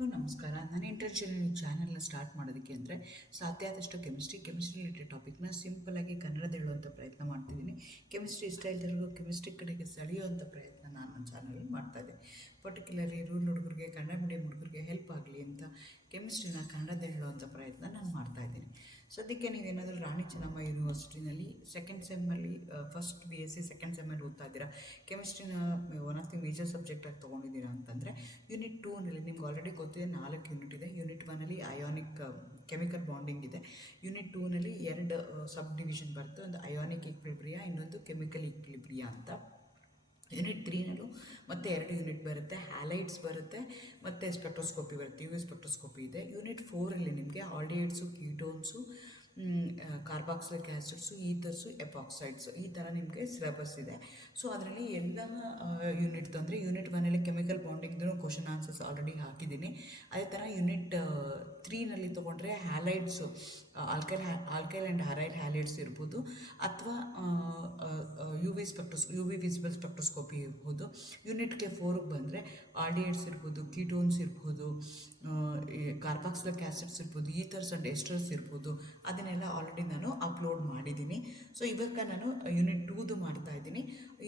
ಎಲ್ರಿಗೂ ನಮಸ್ಕಾರ. ನಾನು ಇಂಟರ್ಚೇಂಜ್ ಚಾನೆಲ್ನ ಸ್ಟಾರ್ಟ್ ಮಾಡೋದಕ್ಕೆ ಅಂದರೆ ಸಾಧ್ಯ ಆದಷ್ಟು ಕೆಮಿಸ್ಟ್ರಿ ರಿಲೇಟೆಡ್ ಟಾಪಿಕ್ನ ಸಿಂಪಲಾಗಿ ಕನ್ನಡದ ಹೇಳುವಂಥ ಪ್ರಯತ್ನ ಮಾಡ್ತಿದ್ದೀನಿ. ಕೆಮಿಸ್ಟ್ರಿ ಇಷ್ಟ ಇಲ್ದಿರೋ ಕೆಮಿಸ್ಟ್ರಿ ಕಡೆಗೆ ಸೆಳೆಯುವಂಥ ಪ್ರಯತ್ನ ನಾನು ನನ್ನ ಚಾನಲಲ್ಲಿ ಮಾಡ್ತಾಯಿದ್ದೆ. ಪರ್ಟಿಕ್ಯುಲರ್ಲಿ ರೂಲ್ ಹುಡುಗರಿಗೆ, ಕನ್ನಡ ಮೀಡಿಯಂ ಹುಡುಗರಿಗೆ ಹೆಲ್ಪ್ ಆಗಲಿ ಅಂತ ಕೆಮಿಸ್ಟ್ರಿನ ಕನ್ನಡದ ಹೇಳುವಂಥ ಪ್ರಯತ್ನ ನಾನು ಮಾಡ್ತಾಯಿದ್ದೀನಿ. ಸದ್ಯಕ್ಕೆ ನೀವೇನಾದರೂ ರಾಣಿ ಚೆನ್ನಮ್ಮ ಯೂನಿವರ್ಸಿಟಿನಲ್ಲಿ ಸೆಕೆಂಡ್ ಸೆಮ್ಮಲ್ಲಿ ಫಸ್ಟ್ BSc ಸೆಕೆಂಡ್ ಸೆಮ್ಮಲ್ಲಿ ಓದ್ತಾ ಇದ್ದೀರಾ, ಕೆಮಿಸ್ಟ್ರಿನ ಒನ್ ಆಫ್ ದಿ ಮೇಜರ್ ಸಬ್ಜೆಕ್ಟಾಗಿ ತೊಗೊಂಡಿದ್ದೀರಾ ಅಂತಂದರೆ ಯೂನಿಟ್ 2ನಲ್ಲಿ ನಿಮ್ಗೆ ಆಲ್ರೆಡಿ ಗೊತ್ತಿದೆ 4 ಯೂನಿಟ್ ಇದೆ. ಯೂನಿಟ್ 1ಅಲ್ಲಿ ಅಯಾನಿಕ್ ಕೆಮಿಕಲ್ ಬಾಂಡಿಂಗ್ ಇದೆ. ಯೂನಿಟ್ 2ನಲ್ಲಿ 2 ಸಬ್ ಡಿವಿಷನ್ ಬರುತ್ತೆ. ಒಂದು ಅಯಾನಿಕ್ ಈಕ್ವಿಲಿಬ್ರಿಯಾ, ಇನ್ನೊಂದು ಕೆಮಿಕಲ್ ಈಕ್ವಿಲಿಬ್ರಿಯಾ ಅಂತ. ಯೂನಿಟ್ 3ನಲ್ಲೂ ಮತ್ತೆ 2 ಯೂನಿಟ್ ಬರುತ್ತೆ, ಹ್ಯಾಲೈಡ್ಸ್ ಬರುತ್ತೆ ಮತ್ತು ಸ್ಪೆಕ್ಟ್ರೋಸ್ಕೋಪಿ ಬರುತ್ತೆ, UV ಸ್ಪೆಕ್ಟ್ರೋಸ್ಕೋಪಿ ಇದೆ. ಯೂನಿಟ್ 4ಅಲ್ಲಿ ನಿಮಗೆ ಆಲ್ಡಿಹೈಡ್ಸು, ಕೀಟೋನ್ಸು, ಕಾರ್ಬಾಕ್ಸಿಲಿಕ್ ಆ್ಯಸಿಡ್ಸು, ಈಥರ್ಸು, ಎಪಾಕ್ಸೈಡ್ಸು ಈ ಥರ ನಿಮಗೆ ಸಿಲೆಬಸ್ ಇದೆ. ಸೊ ಅದರಲ್ಲಿ ಎಲ್ಲ ಯೂನಿಟ್ ಅಂದರೆ ಯೂನಿಟ್ 1ಅಲ್ಲಿ ಕೆಮಿಕಲ್ ಬಾಂಡಿಂಗ್ದು ಕ್ವಶನ್ ಆನ್ಸರ್ಸ್ ಆಲ್ರೆಡಿ ಹಾಕಿದ್ದೀನಿ. ಅದೇ ಥರ ಯೂನಿಟ್ 3ನಲ್ಲಿ ತೊಗೊಂಡ್ರೆ halides, alkyl and aryl halides ಇರ್ಬೋದು, ಅಥವಾ UV ವಿಸಿಬಲ್ ಸ್ಪೆಕ್ಟ್ರೋಸ್ಕೋಪಿ ಇರ್ಬೋದು. ಯೂನಿಟ್ಗೆ 4ಗೆ ಬಂದರೆ ಆಲ್ಡಿಹೈಡ್ಸ್ ಇರ್ಬೋದು, ಕೀಟೋನ್ಸ್ ಇರ್ಬೋದು, ಕಾರ್ಬಾಕ್ಸಿಲಿಕ್ ಆ್ಯಸಿಡ್ಸ್ ಇರ್ಬೋದು, ಈಥರ್ಸ್ ಆ್ಯಂಡ್ ಎಸ್ಟರ್ಸ್ ಇರ್ಬೋದು. ಅದನ್ನೆಲ್ಲ ಆಲ್ರೆಡಿ ನಾನು ಅಪ್ಲೋಡ್ ಮಾಡಿದ್ದೀನಿ. ಸೊ ಇವಾಗ ನಾನು ಯೂನಿಟ್ 2ದು ಮಾಡ್ತಾ ಇದ್ದೀನಿ.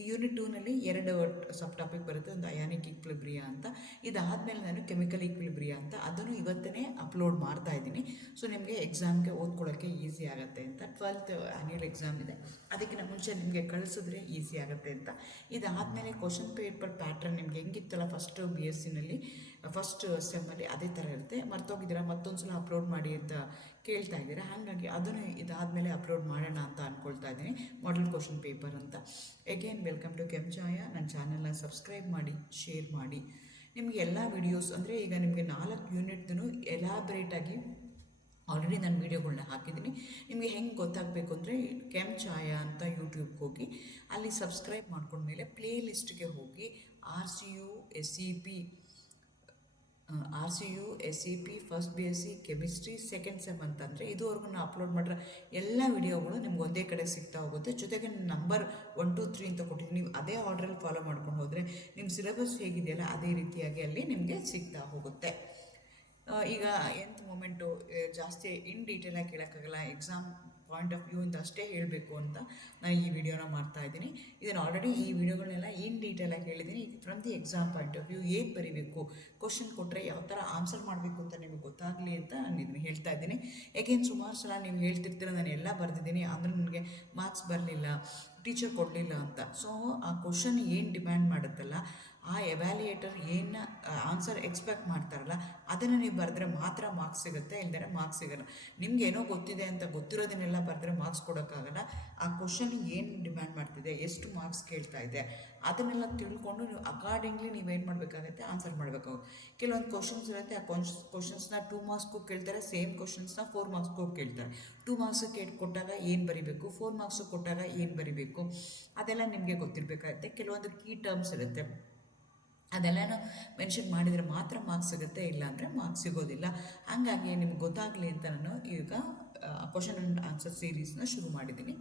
ಯೂನಿಟ್ 2ನಲ್ಲಿ 2 ಸಬ್ ಟಾಪಿಕ್ ಬರುತ್ತೆ. ಒಂದು ಅಯಾನಿಕ್ ಈಕ್ವಿಲಿಬ್ರಿಯಾ ಅಂತ, ಇದಾದಮೇಲೆ ನಾನು ಕೆಮಿಕಲ್ ಈಕ್ವಿಲಿಬ್ರಿಯಾ ಅಂತ ಅದನ್ನು ಇವತ್ತೇ ಅಪ್ಲೋಡ್ ಮಾಡ್ತಾ ಇದ್ದೀನಿ. ಸೊ ನಿಮಗೆ ಎಕ್ಸಾಮ್ಗೆ ಓದ್ಕೊಳ್ಳೋಕ್ಕೆ ಈಸಿ ಆಗುತ್ತೆ ಅಂತ. 12th ಆ್ಯನ್ಯುವಲ್ ಎಕ್ಸಾಮ್ ಇದೆ, ಅದಕ್ಕಿಂತ ಮುಂಚೆ ನಿಮಗೆ ಕಳಿಸಿದ್ರೆ ಈಸಿ ಆಗುತ್ತೆ ಅಂತ. ಇದಾದಮೇಲೆ ಕ್ವಶನ್ ಪೇಪರ್ ಪ್ಯಾಟ್ರನ್ ನಿಮ್ಗೆ ಹೆಂಗಿತ್ತಲ್ಲ ಫಸ್ಟ್ BScನಲ್ಲಿ ಫಸ್ಟ್ ಸೆಮ್ಮಲ್ಲಿ ಅದೇ ಥರ ಇರುತ್ತೆ. ಮರ್ತೋಗಿದ್ದೀರಾ, ಮತ್ತೊಂದು ಸಲ ಅಪ್ಲೋಡ್ ಮಾಡಿ ಅಂತ ಕೇಳ್ತಾ ಇದ್ದೀರಾ. ಹಾಗಾಗಿ ಅದನ್ನು ಇದಾದಮೇಲೆ ಅಪ್ಲೋಡ್ ಮಾಡೋಣ ಅಂತ ಅಂದ್ಕೊಳ್ತಾ ಇದ್ದೀನಿ, ಮಾಡೆಲ್ ಕ್ವಶನ್ ಪೇಪರ್ ಅಂತ. ಎಗೇನ್ ವೆಲ್ಕಮ್ ಟು ಕೆಂಚಾಯ. ನನ್ನ ಚಾನಲ್ನ ಸಬ್ಸ್ಕ್ರೈಬ್ ಮಾಡಿ, ಶೇರ್ ಮಾಡಿ. ನಿಮಗೆ ಎಲ್ಲ ವೀಡಿಯೋಸ್ ಅಂದರೆ ಈಗ ನಿಮಗೆ 4 ಯೂನಿಟ್ದು ಎಲಾಬ್ರೇಟಾಗಿ ಆಲ್ರೆಡಿ ನಾನು ವೀಡಿಯೋಗಳನ್ನ ಹಾಕಿದ್ದೀನಿ. ನಿಮಗೆ ಹೆಂಗೆ ಗೊತ್ತಾಗಬೇಕು ಅಂದರೆ ಕೆಂಚಾಯ ಅಂತ ಯೂಟ್ಯೂಬ್ಗೆ ಹೋಗಿ ಅಲ್ಲಿ ಸಬ್ಸ್ಕ್ರೈಬ್ ಮಾಡ್ಕೊಂಡ್ಮೇಲೆ ಪ್ಲೇ ಲಿಸ್ಟ್ಗೆ ಹೋಗಿ RCU SEP first BSc chemistry second sem ಅಂತಂದರೆ ಇದುವರೆಗೂ ನಾನು ಅಪ್ಲೋಡ್ ಮಾಡಿರೋ ಎಲ್ಲ ವೀಡಿಯೋಗಳು ನಿಮ್ಗೆ ಒಂದೇ ಕಡೆ ಸಿಗ್ತಾ ಹೋಗುತ್ತೆ. ಜೊತೆಗೆ ನಂಬರ್ 1 2 3 ಅಂತ ಕೊಟ್ಟಿದ್ದೀನಿ, ನೀವು ಅದೇ ಆರ್ಡ್ರಲ್ಲಿ ಫಾಲೋ ಮಾಡ್ಕೊಂಡು ಹೋದರೆ ನಿಮ್ಮ ಸಿಲೆಬಸ್ ಹೇಗಿದೆಯಲ್ಲ ಅದೇ ರೀತಿಯಾಗಿ ಅಲ್ಲಿ ನಿಮಗೆ ಸಿಗ್ತಾ ಹೋಗುತ್ತೆ. ಈಗ ಎಂಥ ಮೂಮೆಂಟು ಜಾಸ್ತಿ ಇನ್ ಡೀಟೇಲಾಗಿ ಕೇಳೋಕ್ಕಾಗಲ್ಲ, ಎಕ್ಸಾಮ್ ಪಾಯಿಂಟ್ ಆಫ್ ವ್ಯೂಯಿಂದ ಅಷ್ಟೇ ಹೇಳಬೇಕು ಅಂತ ನಾನು ಈ ವಿಡಿಯೋನ ಮಾಡ್ತಾಯಿದ್ದೀನಿ. ಇದನ್ನು ಆಲ್ರೆಡಿ ಈ ವಿಡಿಯೋಗಳನ್ನೆಲ್ಲ ಇನ್ ಡೀಟೇಲಾಗಿ ಹೇಳಿದ್ದೀನಿ. From the exam point of view ಹೇಗೆ ಬರೀಬೇಕು, ಕ್ವಶನ್ ಕೊಟ್ಟರೆ ಯಾವ ಥರ ಆನ್ಸರ್ ಮಾಡಬೇಕು ಅಂತ ನಿಮಗೆ ಗೊತ್ತಾಗಲಿ ಅಂತ ನಾನು ಇದನ್ನು ಹೇಳ್ತಾ ಇದ್ದೀನಿ. ಯಾಕೆಂದ್ರೆ ಸುಮಾರು ಸಲ ನೀವು ಹೇಳ್ತಿರ್ತೀರ ನಾನು ಎಲ್ಲ ಬರೆದಿದ್ದೀನಿ ಅಂದರೆ ನನಗೆ ಮಾರ್ಕ್ಸ್ ಬರಲಿಲ್ಲ, ಟೀಚರ್ ಕೊಡಲಿಲ್ಲ ಅಂತ. ಸೊ ಆ ಕ್ವಶನ್ ಏನು ಡಿಮ್ಯಾಂಡ್ ಮಾಡುತ್ತಲ್ಲ, ಆ ಎವ್ಯಾಲ್ಯೂಯೇಟರ್ ಏನು ಆನ್ಸರ್ ಎಕ್ಸ್ಪೆಕ್ಟ್ ಮಾಡ್ತಾರಲ್ಲ ಅದನ್ನು ನೀವು ಬರೆದ್ರೆ ಮಾತ್ರ ಮಾರ್ಕ್ಸ್ ಸಿಗುತ್ತೆ, ಇಲ್ದರೆ ಮಾರ್ಕ್ಸ್ ಸಿಗೋಲ್ಲ. ನಿಮ್ಗೆ ಏನೋ ಗೊತ್ತಿದೆ ಅಂತ ಗೊತ್ತಿರೋದನ್ನೆಲ್ಲ ಬರೆದ್ರೆ ಮಾರ್ಕ್ಸ್ ಕೊಡೋಕ್ಕಾಗಲ್ಲ. ಆ ಕ್ವಶನ್ ಏನು ಡಿಮ್ಯಾಂಡ್ ಮಾಡ್ತಿದೆ, ಎಷ್ಟು ಮಾರ್ಕ್ಸ್ ಕೇಳ್ತಾ ಇದೆ ಅದನ್ನೆಲ್ಲ ತಿಳ್ಕೊಂಡು ನೀವು ಅಕಾರ್ಡಿಂಗ್ಲಿ ನೀವೇನು ಮಾಡಬೇಕಾಗತ್ತೆ, ಆನ್ಸರ್ ಮಾಡಬೇಕಾಗುತ್ತೆ. ಕೆಲವೊಂದು ಕ್ವಶನ್ಸ್ ಇರುತ್ತೆ, ಆ ಕ್ವಶನ್ಸ್ನ 2 ಮಾರ್ಕ್ಸ್ಗೂ ಕೇಳ್ತಾರೆ, ಸೇಮ್ ಕ್ವಶನ್ಸ್ನ 4 ಮಾರ್ಕ್ಸ್ಗೂ ಕೇಳ್ತಾರೆ. 2 ಮಾರ್ಕ್ಸ್ಗೆ ಕೊಟ್ಟಾಗ ಏನು ಬರೀಬೇಕು, 4 ಮಾರ್ಕ್ಸ್ ಕೊಟ್ಟಾಗ ಏನು ಬರೀಬೇಕು ಅದೆಲ್ಲ ನಿಮಗೆ ಗೊತ್ತಿರಬೇಕಾಗುತ್ತೆ. ಕೆಲವೊಂದು ಕೀ ಟರ್ಮ್ಸ್ ಇರುತ್ತೆ, ಅದೆಲ್ಲನೂ ಮೆನ್ಷನ್ ಮಾಡಿದರೆ ಮಾತ್ರ ಮಾರ್ಕ್ಸ್ ಸಿಗುತ್ತೆ, ಇಲ್ಲ ಅಂದರೆ ಮಾರ್ಕ್ಸ್ ಸಿಗೋದಿಲ್ಲ. ಹಾಗಾಗಿ ನಿಮ್ಗೆ ಗೊತ್ತಾಗಲಿ ಅಂತ ನಾನು ಈಗ ಕ್ವಶನ್ ಆ್ಯಂಡ್ ಆನ್ಸರ್ ಸೀರೀಸ್ನ ಶುರು ಮಾಡಿದ್ದೀನಿ.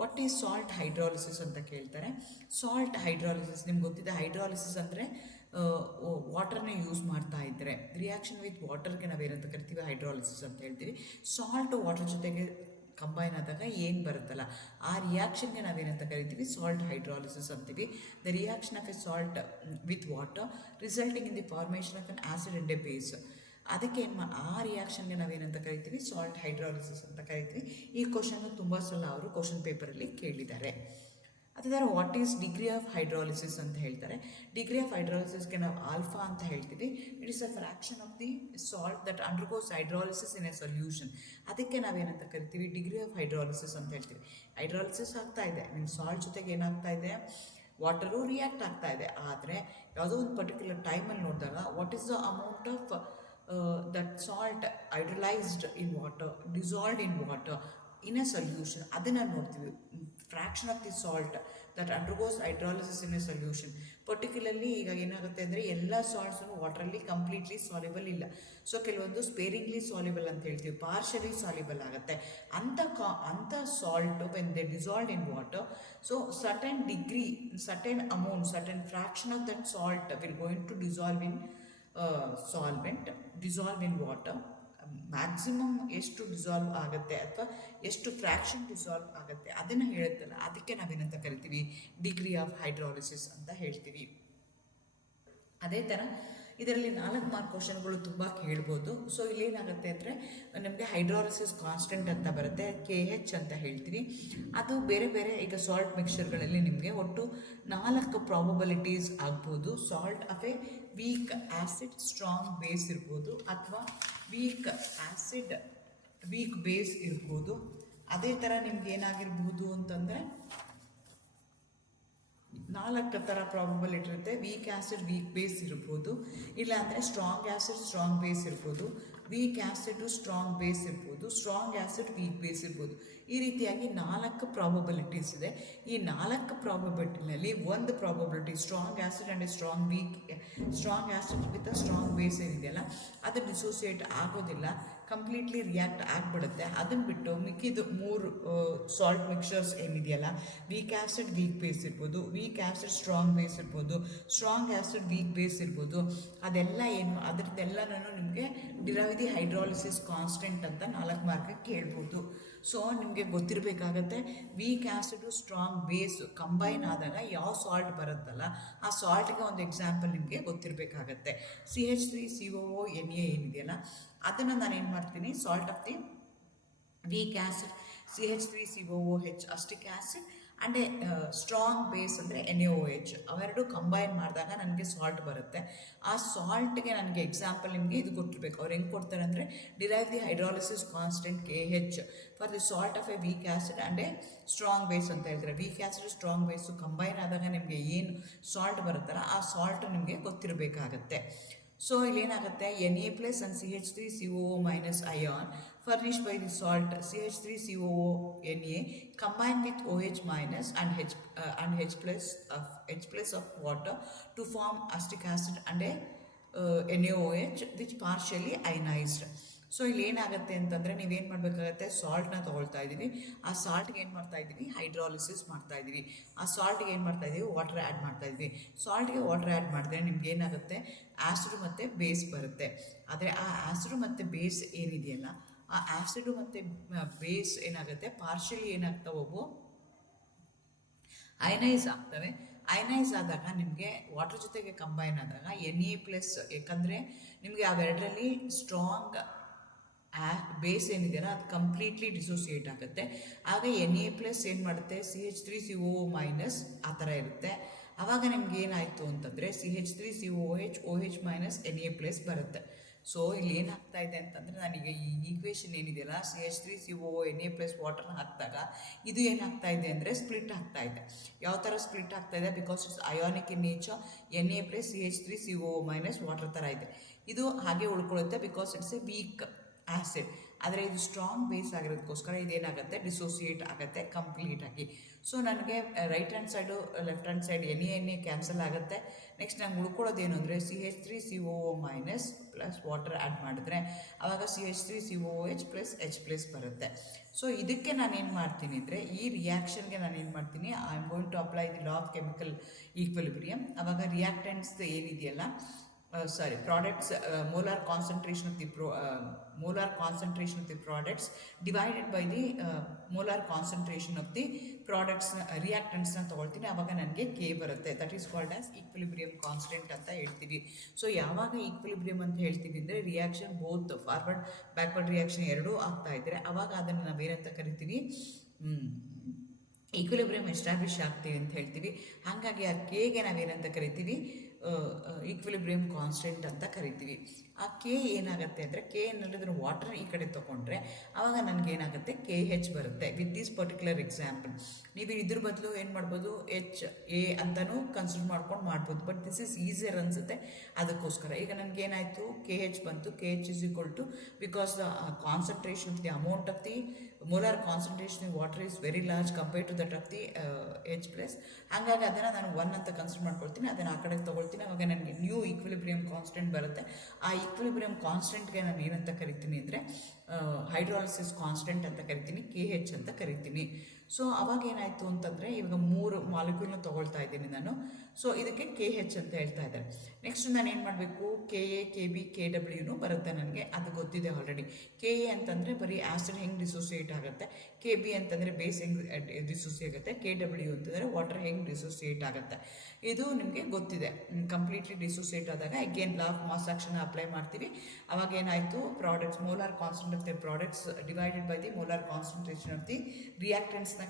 ವಾಟ್ ಈಸ್ ಸಾಲ್ಟ್ ಹೈಡ್ರಾಲಿಸಿಸ್ ಅಂತ ಕೇಳ್ತಾರೆ. ಸಾಲ್ಟ್ ಹೈಡ್ರಾಲಿಸಿಸ್ ನಿಮ್ಗೆ ಗೊತ್ತಿದೆ. ಹೈಡ್ರಾಲಿಸಿಸ್ ಅಂದರೆ ವಾಟರ್ನೇ ಯೂಸ್ ಮಾಡ್ತಾ ಇದ್ದರೆ ರಿಯಾಕ್ಷನ್ ವಿತ್ ವಾಟರ್ಗೆ ನಾವೇನಂತ ಕರಿತೀವಿ, ಹೈಡ್ರಾಲಿಸಿಸ್ ಅಂತ ಹೇಳ್ತೀವಿ. ಸಾಲ್ಟು ವಾಟರ್ ಜೊತೆಗೆ ಕಂಬೈನ್ ಆದಾಗ ಏನು ಬರುತ್ತಲ್ಲ ಆ ರಿಯಾಕ್ಷನ್ಗೆ ನಾವೇನಂತ ಕರಿತೀವಿ, ಸಾಲ್ಟ್ ಹೈಡ್ರಾಲಿಸಿಸ್ ಅಂತೀವಿ. The reaction of a salt with water resulting in the formation of an acid and A base. ಅದಕ್ಕೆ ಆ ರಿಯಾಕ್ಷನ್ಗೆ ನಾವೇನಂತ ಕರಿತೀವಿ, ಸಾಲ್ಟ್ ಹೈಡ್ರಾಲಿಸಿಸ್ ಅಂತ ಕರಿತೀವಿ. ಈ ಕ್ವಶನ್ನು ತುಂಬ ಸಲ ಅವರು ಕ್ವಶನ್ ಪೇಪರಲ್ಲಿ ಕೇಳಿದ್ದಾರೆ. ಅದೇ ಥರ what is degree of hydrolysis ಅಂತ ಹೇಳ್ತಾರೆ. ಡಿಗ್ರಿ ಆಫ್ ಹೈಡ್ರಾಲಿಸಿಸ್ಗೆ ನಾವು ಆಲ್ಫಾ ಅಂತ ಹೇಳ್ತೀವಿ. It is a fraction of the salt that undergoes hydrolysis in a solution. ಅದಕ್ಕೆ ನಾವೇನಂತ ಕರಿತೀವಿ, ಡಿಗ್ರಿ ಆಫ್ ಹೈಡ್ರಾಲಿಸಿಸ್ ಅಂತ ಹೇಳ್ತೀವಿ. ಹೈಡ್ರಾಲಿಸಿಸ್ ಆಗ್ತಾ ಇದೆ, ನಿಮ್ಮ ಸಾಲ್ಟ್ ಜೊತೆಗೆ ಏನಾಗ್ತಾ ಇದೆ, ವಾಟರು ರಿಯಾಕ್ಟ್ ಆಗ್ತಾ ಇದೆ. ಆದರೆ ಯಾವುದೋ ಒಂದು ಪರ್ಟಿಕ್ಯುಲರ್ ಟೈಮಲ್ಲಿ ನೋಡಿದಾಗ what is the amount of that salt hydrolysed in water, dissolved in water in a solution, ಅದನ್ನು ನೋಡ್ತೀವಿ. Fraction of the salt that undergoes hydrolysis in a solution. Particularly ಈಗ ಏನಾಗುತ್ತೆ ಅಂದರೆ ಎಲ್ಲ ಸಾಲ್ಟ್ಸು ವಾಟ್ರಲ್ಲಿ ಕಂಪ್ಲೀಟ್ಲಿ ಸಾಲ್ಯುಬಲ್ ಇಲ್ಲ. ಸೊ ಕೆಲವೊಂದು sparingly soluble ಅಂತ ಹೇಳ್ತೀವಿ, ಪಾರ್ಷಲಿ ಸಾಲ್ಯುಬಲ್ ಆಗುತ್ತೆ. ಅಂಥ salt when they dissolved in water, so certain degree, certain amount, certain fraction of that salt will going to dissolve in solvent dissolve in water. Maximum ಎಷ್ಟು dissolve ಆಗುತ್ತೆ ಅಥವಾ ಎಷ್ಟು fraction dissolve ಆಗುತ್ತೆ ಅದನ್ನು ಹೇಳುತ್ತಲ್ಲ, ಅದಕ್ಕೆ ನಾವೇನಂತ ಕರಿತೀವಿ, ಡಿಗ್ರಿ ಆಫ್ ಹೈಡ್ರಾಲಿಸಿಸ್ ಅಂತ ಹೇಳ್ತೀವಿ. ಅದೇ ಥರ ಇದರಲ್ಲಿ 4 ಮಾರ್ಕ್ ಕ್ವಶನ್ಗಳು ತುಂಬ ಕೇಳ್ಬೋದು. ಸೊ ಇಲ್ಲೇನಾಗುತ್ತೆ ಅಂದರೆ ನಮಗೆ ಹೈಡ್ರಾಲಿಸಿಸ್ ಕಾನ್ಸ್ಟೆಂಟ್ ಅಂತ ಬರುತ್ತೆ, KH ಅಂತ ಹೇಳ್ತೀವಿ. ಅದು ಬೇರೆ ಬೇರೆ ಈಗ ಸಾಲ್ಟ್ ಮಿಕ್ಸ್ಚರ್ಗಳಲ್ಲಿ ನಿಮಗೆ ಒಟ್ಟು 4 ಪ್ರಾಬಬಿಲಿಟೀಸ್ ಆಗ್ಬೋದು. Salt of a weak acid strong base ಇರ್ಬೋದು, ಅಥವಾ ವೀಕ್ ಆ್ಯಸಿಡ್ ವೀಕ್ ಬೇಸ್ ಇರ್ಬೋದು. ಅದೇ ಥರ ನಿಮ್ಗೆ ಏನಾಗಿರ್ಬೋದು ಅಂತಂದರೆ 4 ಥರ ಪ್ರಾಬಬಿಲಿಟಿ ಇರುತ್ತೆ. ವೀಕ್ ಆ್ಯಸಿಡ್ ವೀಕ್ ಬೇಸ್ ಇರ್ಬೋದು, ಇಲ್ಲಾಂದರೆ ಸ್ಟ್ರಾಂಗ್ ಆ್ಯಸಿಡ್ ಸ್ಟ್ರಾಂಗ್ ಬೇಸ್ ಇರ್ಬೋದು, ವೀಕ್ ಆ್ಯಸಿಡು ಸ್ಟ್ರಾಂಗ್ ಬೇಸ್ ಇರ್ಬೋದು, ಸ್ಟ್ರಾಂಗ್ ಆ್ಯಸಿಡ್ ವೀಕ್ ಬೇಸ್ ಇರ್ಬೋದು. ಈ ರೀತಿಯಾಗಿ 4 ಪ್ರಾಬಬಿಲಿಟೀಸ್ ಇದೆ. ಈ 4 ಪ್ರಾಬಬಿಲಿಟಿನಲ್ಲಿ ಒಂದು probability strong acid and strong acid with a strong base ಏನಿದೆಯಲ್ಲ ಅದು ಡಿಸೋಸಿಯೇಟ್ ಆಗೋದಿಲ್ಲ, ಕಂಪ್ಲೀಟ್ಲಿ ರಿಯಾಕ್ಟ್ ಆಗಿಬಿಡುತ್ತೆ. ಅದನ್ನು ಬಿಟ್ಟು ಮಿಕ್ಕಿದ್ದು 3 ಸಾಲ್ಟ್ ಮಿಕ್ಸ್ಚರ್ಸ್ ಏನಿದೆಯಲ್ಲ, ವೀಕ್ ಆ್ಯಸಿಡ್ ವೀಕ್ ಬೇಸ್ ಇರ್ಬೋದು, ವೀಕ್ ಆ್ಯಸಿಡ್ ಸ್ಟ್ರಾಂಗ್ ಬೇಸ್ ಇರ್ಬೋದು, ಸ್ಟ್ರಾಂಗ್ ಆ್ಯಸಿಡ್ ವೀಕ್ ಬೇಸ್ ಇರ್ಬೋದು, ಅದೆಲ್ಲ ಅದರದ್ದೆಲ್ಲನೂ ನಿಮಗೆ ಡಿರೈವ್ ದಿ ಹೈಡ್ರಾಲಿಸಿಸ್ ಕಾನ್ಸ್ಟೆಂಟ್ ಅಂತ 4 ಮಾರ್ಕಿಗೆ ಕೇಳ್ಬೋದು. ಸೊ ನಿಮಗೆ ಗೊತ್ತಿರಬೇಕಾಗತ್ತೆ weak acid strong base combine ಆದಾಗ ಯಾವ ಸಾಲ್ಟ್ ಬರುತ್ತಲ್ಲ ಆ ಸಾಲ್ಟ್ಗೆ ಒಂದು ಎಕ್ಸಾಂಪಲ್ ನಿಮಗೆ ಗೊತ್ತಿರಬೇಕಾಗತ್ತೆ. CH3COO NA ಏನಿದೆಯಲ್ಲ ಅದನ್ನು ನಾನು ಏನು ಮಾಡ್ತೀನಿ, salt of the weak acid CH3COOH acetic acid and strong base ಅಂದರೆ NaOH, ಅವೆರಡು ಕಂಬೈನ್ ಮಾಡಿದಾಗ ನನಗೆ ಸಾಲ್ಟ್ ಬರುತ್ತೆ. ಆ ಸಾಲ್ಟ್ಗೆ ನನಗೆ ಎಕ್ಸಾಂಪಲ್ ನಿಮಗೆ ಇದು ಕೊಟ್ಟಿರಬೇಕು. ಅವ್ರು ಹೆಂಗೆ ಕೊಡ್ತಾರೆ ಅಂದರೆ derive the hydrolysis constant KH for the salt of a weak acid and a strong base ಅಂತ ಹೇಳ್ತಾರೆ. Weak acid strong base combine ಆದಾಗ ನಿಮಗೆ ಏನು ಸಾಲ್ಟ್ ಬರುತ್ತಲ್ಲ ಆ ಸಾಲ್ಟ್ ನಿಮಗೆ ಗೊತ್ತಿರಬೇಕಾಗತ್ತೆ. ಸೊ ಇಲ್ಲೇನಾಗುತ್ತೆ, Na plus and CH3COO minus ion furnished by the salt CH3COO Na combined with OH minus and H plus of water to form acetic acid and a NaOH which partially ionized. So ಇಲ್ಲಿ ಏನಾಗುತ್ತೆ ಅಂತಂದರೆ ನೀವೇನು ಮಾಡಬೇಕಾಗತ್ತೆ, ಸಾಲ್ಟ್ನ ತೊಗೊಳ್ತಾ ಇದ್ದೀವಿ, ಆ ಸಾಲ್ಟ್ಗೆ ಏನು ಮಾಡ್ತಾ ಇದ್ದೀವಿ, ಹೈಡ್ರಾಲಿಸಿಸ್ ಮಾಡ್ತಾ ಇದ್ದೀವಿ. ಆ ಸಾಲ್ಟ್ಗೆ ಏನು ಮಾಡ್ತಾ ಇದ್ದೀವಿ, ವಾಟರ್ ಆ್ಯಡ್ ಮಾಡ್ತಾ ಇದ್ವಿ. ಸಾಲ್ಟ್ಗೆ ವಾಟರ್ ಆ್ಯಡ್ ಮಾಡಿದ್ರೆ ನಿಮ್ಗೆ ಏನಾಗುತ್ತೆ, ಆ್ಯಸಿಡ್ ಮತ್ತು ಬೇಸ್ ಬರುತ್ತೆ. ಆದರೆ ಆ ಆ್ಯಸಿಡ್ ಮತ್ತು ಬೇಸ್ ಏನಿದೆಯಲ್ಲ ಆ ಆ್ಯಸಿಡು ಮತ್ತು ಬೇಸ್ ಏನಾಗುತ್ತೆ, ಪಾರ್ಷಿಯಲಿ ಏನಾಗ್ತಾವೋ ಅಯನೈಸ್ ಆಗ್ತವೆ. ಅಯನೈಸ್ ಆದಾಗ ನಿಮಗೆ ವಾಟರ್ ಜೊತೆಗೆ ಕಂಬೈನ್ ಆದಾಗ Na+, ಯಾಕಂದರೆ ನಿಮಗೆ ಅವೆರಡರಲ್ಲಿ ಸ್ಟ್ರಾಂಗ್ ಬೇಸ್ ಏನಿದೆಯಲ್ಲ ಅದು ಕಂಪ್ಲೀಟ್ಲಿ ಡಿಸೋಸಿಯೇಟ್ ಆಗುತ್ತೆ. ಆಗ Na+ ಏನು ಮಾಡುತ್ತೆ, CH3COO ಮೈನಸ್ ಆ ಥರ ಇರುತ್ತೆ. ಆವಾಗ ನಿಮ್ಗೆ ಏನಾಯಿತು ಅಂತಂದರೆ CH3COOH OH ಮೈನಸ್ Na+ ಬರುತ್ತೆ. ಸೊ ಇಲ್ಲಿ ಏನಾಗ್ತಾ ಇದೆ ಅಂತಂದರೆ ನಾನೀಗ ಈ ಈಕ್ವೇಷನ್ ಏನಿದೆಯಲ್ಲ CH3COO Na+ ವಾಟರ್ನ ಹಾಕಿದಾಗ ಇದು ಏನಾಗ್ತಾ ಇದೆ ಅಂದರೆ ಸ್ಪ್ಲಿಟ್ ಆಗ್ತಾ ಇದೆ. ಯಾವ ಥರ ಸ್ಪ್ಲಿಟ್ ಆಗ್ತಾ ಇದೆ, because it's ionic in nature. Na+ CH3COO minus water ಥರ ಇದೆ. ಇದು ಹಾಗೆ ಉಳ್ಕೊಳ್ಳುತ್ತೆ because it's a weak acid. ಆದರೆ ಇದು ಸ್ಟ್ರಾಂಗ್ ಬೇಸ್ ಆಗಿರೋದಕ್ಕೋಸ್ಕರ ಇದೇನಾಗುತ್ತೆ, ಡಿಸೋಸಿಯೇಟ್ ಆಗುತ್ತೆ ಕಂಪ್ಲೀಟಾಗಿ. ಸೊ ನನಗೆ right hand side left hand side Na cancel ಆಗುತ್ತೆ. ನೆಕ್ಸ್ಟ್ ನಂಗೆ ಉಳ್ಕೊಳ್ಳೋದೇನು ಅಂದರೆ CH3COO minus plus water add ಮಾಡಿದ್ರೆ ಆವಾಗ CH3COOH ಪ್ಲಸ್ H+ ಬರುತ್ತೆ. ಸೊ ಇದಕ್ಕೆ ನಾನೇನು ಮಾಡ್ತೀನಿ ಅಂದರೆ ಈ ರಿಯಾಕ್ಷನ್ಗೆ ನಾನೇನು ಮಾಡ್ತೀನಿ, I am going to apply the law of chemical equilibrium. ಆವಾಗ ರಿಯಾಕ್ಟೆಂಟ್ಸ್ ಏನಿದೆಯಲ್ಲ products, molar concentration of the products divided by the molar concentration of the products reactants ನ ತಗೊಳ್ತೀನಿ. ಆವಾಗ ನನಗೆ K ಬರುತ್ತೆ. That is called as equilibrium constant ಅಂತ ಹೇಳ್ತೀವಿ. So ಯಾವಾಗ ಈಕ್ವಿಲಿಬ್ರಿಯಮ್ ಅಂತ ಹೇಳ್ತೀವಿ ಅಂದರೆ reaction both forward backward reaction ಎರಡೂ ಆಗ್ತಾ ಇದ್ದರೆ ಆವಾಗ ಅದನ್ನು ನಾವೇನಂತ ಕರಿತೀವಿ, ಈಕ್ವಿಲಿಬ್ರಿಯಮ್ ಎಸ್ಟಾಬ್ಲಿಷ್ ಆಗ್ತೀವಿ ಅಂತ ಹೇಳ್ತೀವಿ. ಹಾಗಾಗಿ ಆ Kಗೆ ನಾವೇನಂತ ಕರಿತೀವಿ, ಈಕ್ವಿಲಿಬ್ರಿಯಮ್ ಕಾನ್ಸ್ಟೆಂಟ್ ಅಂತ ಕರಿತೀವಿ. ಆ K ಏನಾಗುತ್ತೆ ಅಂದರೆ K ಅನ್ನೋದನ್ನು ವಾಟರ್ ಈ ಕಡೆ ತೊಗೊಂಡ್ರೆ ಆವಾಗ ನನಗೇನಾಗುತ್ತೆ KH ಬರುತ್ತೆ. ವಿತ್ ದಿಸ್ ಪರ್ಟಿಕ್ಯುಲರ್ ಎಕ್ಸಾಂಪಲ್ ನೀವು ಇದ್ರ ಬದಲು ಏನು ಮಾಡ್ಬೋದು, HA ಅಂತಲೂ ಕನ್ಸಿಡರ್ ಮಾಡ್ಕೊಂಡು ಮಾಡ್ಬೋದು. ಬಟ್ ದಿಸ್ ಈಸ್ ಈಸಿಯರ್ ಅನಿಸುತ್ತೆ, ಅದಕ್ಕೋಸ್ಕರ ಈಗ ನನಗೇನಾಯಿತು KH ಬಂತು. KH is equal to, because the concentration of the amount of the molar concentration in water is very large compared to that of the H+. ಹಾಗಾಗಿ ಅದನ್ನು ನಾನು 1 ಅಂತ ಕನ್ಸಿಡರ್ ಮಾಡ್ಕೊಳ್ತೀನಿ, ಅದನ್ನು ಆ ಕಡೆಗೆ ತೊಗೊಳ್ತೀನಿ. ಆವಾಗ ನನಗೆ ನ್ಯೂ ಈಕ್ವಿಲಿಬ್ರಿಯಮ್ ಕಾನ್ಸ್ಟೆಂಟ್ ಬರುತ್ತೆ. ಆ ಈಕ್ವಿಲಿಬ್ರಿಯಮ್ ಕಾನ್ಸ್ಟೆಂಟ್ಗೆ ನಾನು ಏನಂತ ಕರಿತೀನಿ ಅಂದರೆ ಹೈಡ್ರಾಲಿಸಿಸ್ ಕಾನ್ಸ್ಟೆಂಟ್ ಅಂತ ಕರಿತೀನಿ, KH ಅಂತ ಕರಿತೀನಿ. ಸೊ ಅವಾಗ ಏನಾಯಿತು ಅಂತಂದರೆ ಇವಾಗ 3 ಮಾಲಿಕ್ಯೂಲ್ನ ತೊಗೊಳ್ತಾ ಇದ್ದೀನಿ ನಾನು. ಸೊ ಇದಕ್ಕೆ KH ಅಂತ ಹೇಳ್ತಾ ಇದ್ದಾರೆ. ನೆಕ್ಸ್ಟ್ ನಾನು ಏನು ಮಾಡಬೇಕು, KA KB KWನೂ ಬರುತ್ತೆ ನನಗೆ, ಅದು ಗೊತ್ತಿದೆ ಆಲ್ರೆಡಿ. KA ಅಂತಂದರೆ ಬರೀ ಆ್ಯಸಿಡ್ ಹೆಂಗೆ ಡಿಸೋಸಿಯೇಟ್ ಆಗುತ್ತೆ, KB ಅಂತಂದರೆ ಬೇಸ್ ಹೆಂಗೆ ಡಿಸೋಸಿಯೇಟ್ ಆಗುತ್ತೆ, KW ಅಂತಂದರೆ ವಾಟರ್ ಹೆಂಗೆ ಡಿಸೋಸಿಯೇಟ್ ಆಗುತ್ತೆ, ಇದು ನಿಮಗೆ ಗೊತ್ತಿದೆ. ಕಂಪ್ಲೀಟ್ಲಿ ಡಿಸೋಸಿಯೇಟ್ ಆದಾಗ again law of mass action apply ಮಾಡ್ತೀವಿ. ಅವಾಗ ಏನಾಯಿತು, products molar constant of the products divided by the molar concentration of the ರಿಯಾಕ್ಟೆಂಟ್ಸ್ನ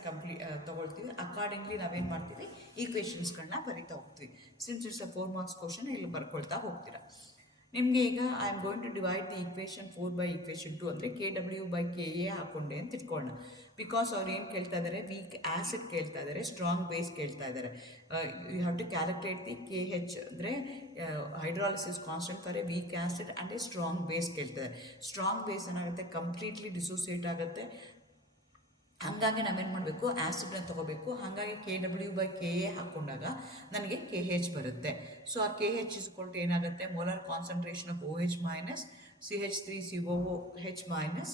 ತಗೊಳ್ತೀವಿ. ಅಕಾರ್ಡಿಂಗ್ಲಿ ನಾವೇನು ಮಾಡ್ತೀವಿ, ಈಕ್ವೇಷನ್ಸ್ಗಳನ್ನ ಬರಿತಾ ಹೋಗ್ತೀವಿ. Since it's a 4 marks question, ಇಲ್ಲಿ ಬರ್ಕೊಳ್ತಾ ಹೋಗ್ತೀರಾ. ನಿಮಗೆ ಈಗ I am going to divide the equation 4 by equation 2 ಅಂದರೆ KW ಬೈ KA ಹಾಕ್ಕೊಂಡೆ ಅಂತ ಇಟ್ಕೊಳ್ಳೋಣ. ಬಿಕಾಸ್ ಅವ್ರು ಏನು ಕೇಳ್ತಾ ಇದ್ದಾರೆ, ವೀಕ್ ಆ್ಯಸಿಡ್ ಕೇಳ್ತಾ ಇದ್ದಾರೆ, ಸ್ಟ್ರಾಂಗ್ ಬೇಸ್ ಕೇಳ್ತಾ ಇದ್ದಾರೆ. You have to calculate the KH ಅಂದರೆ hydrolysis constant for a weak acid and a strong base ಕೇಳ್ತಾರೆ. ಸ್ಟ್ರಾಂಗ್ ಬೇಸ್ ಏನಾಗುತ್ತೆ, ಕಂಪ್ಲೀಟ್ಲಿ ಡಿಸೋಸಿಯೇಟ್ ಆಗುತ್ತೆ. ಹಾಗಾಗಿ ನಾವೇನು ಮಾಡಬೇಕು, ಆ್ಯಸಿಡ್ನ ತೊಗೋಬೇಕು. ಹಾಗಾಗಿ KW ಬೈ KA ಹಾಕ್ಕೊಂಡಾಗ ನನಗೆ KH ಬರುತ್ತೆ. ಸೊ ಆ KH ಇಸ್ಕೊಳ್ತು ಏನಾಗುತ್ತೆ, molar concentration of OH minus CH3COOH minus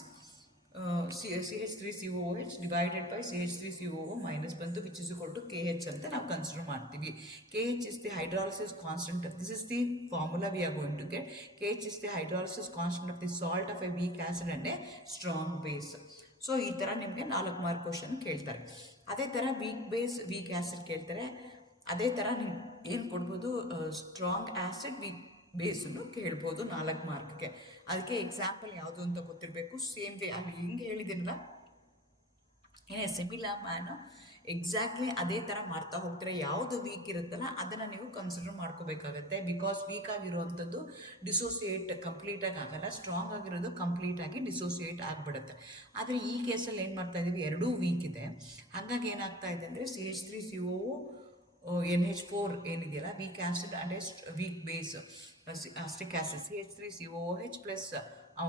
CH3COOH divided by CH3COO minus ಬಂತು, which is equal to KH ಅಂತ ನಾವು ಕನ್ಸಿಡರ್ ಮಾಡ್ತೀವಿ. KH is the hydrolysis constant. This is the formula we are going to get. KH is the hydrolysis constant of the salt of a weak acid and a strong base. So ಈ ಥರ ನಿಮಗೆ 4 mark question ಕೇಳ್ತಾರೆ. ಅದೇ ಥರ weak base weak acid ಕೇಳ್ತಾರೆ. ಅದೇ ಥರ ನೀವು ಏನು ಕೊಡ್ಬೋದು, ಸ್ಟ್ರಾಂಗ್ ಆ್ಯಸಿಡ್ ವೀಕ್ ಬೇಸನ್ನು ಕೇಳ್ಬೋದು 4 ಮಾರ್ಕ್ಗೆ. ಅದಕ್ಕೆ ಎಕ್ಸಾಂಪಲ್ ಯಾವುದು ಅಂತ ಗೊತ್ತಿರಬೇಕು. ಸೇಮ್ ವೇ ಅಲ್ಲಿ ಹಿಂಗೆ ಹೇಳಿದ್ದೀನಲ್ಲ, ಏನೇ ಸಿಮಿಲಾ ಮ್ಯಾನು ಎಕ್ಸಾಕ್ಟ್ಲಿ ಅದೇ ಥರ ಮಾಡ್ತಾ ಹೋಗ್ತಾರೆ. ಯಾವುದು ವೀಕ್ ಇರುತ್ತಲ್ಲ ಅದನ್ನು ನೀವು ಕನ್ಸಿಡರ್ ಮಾಡ್ಕೋಬೇಕಾಗತ್ತೆ. ಬಿಕಾಸ್ ವೀಕ್ ಆಗಿರುವಂಥದ್ದು ಡಿಸೋಸಿಯೇಟ್ ಕಂಪ್ಲೀಟಾಗಿ ಆಗಲ್ಲ, ಸ್ಟ್ರಾಂಗ್ ಆಗಿರೋದು ಕಂಪ್ಲೀಟಾಗಿ ಡಿಸೋಸಿಯೇಟ್ ಆಗಿಬಿಡುತ್ತೆ. ಆದರೆ ಈ ಕೇಸಲ್ಲಿ ಏನು ಮಾಡ್ತಾ ಇದ್ದೀವಿ, ಎರಡೂ ವೀಕ್ ಇದೆ. ಹಾಗಾಗಿ ಏನಾಗ್ತಾ ಇದೆ ಅಂದರೆ CH3COO NH4 ಏನಿದೆಯಲ್ಲ, weak acid and weak base acetic acid CH3COOH plus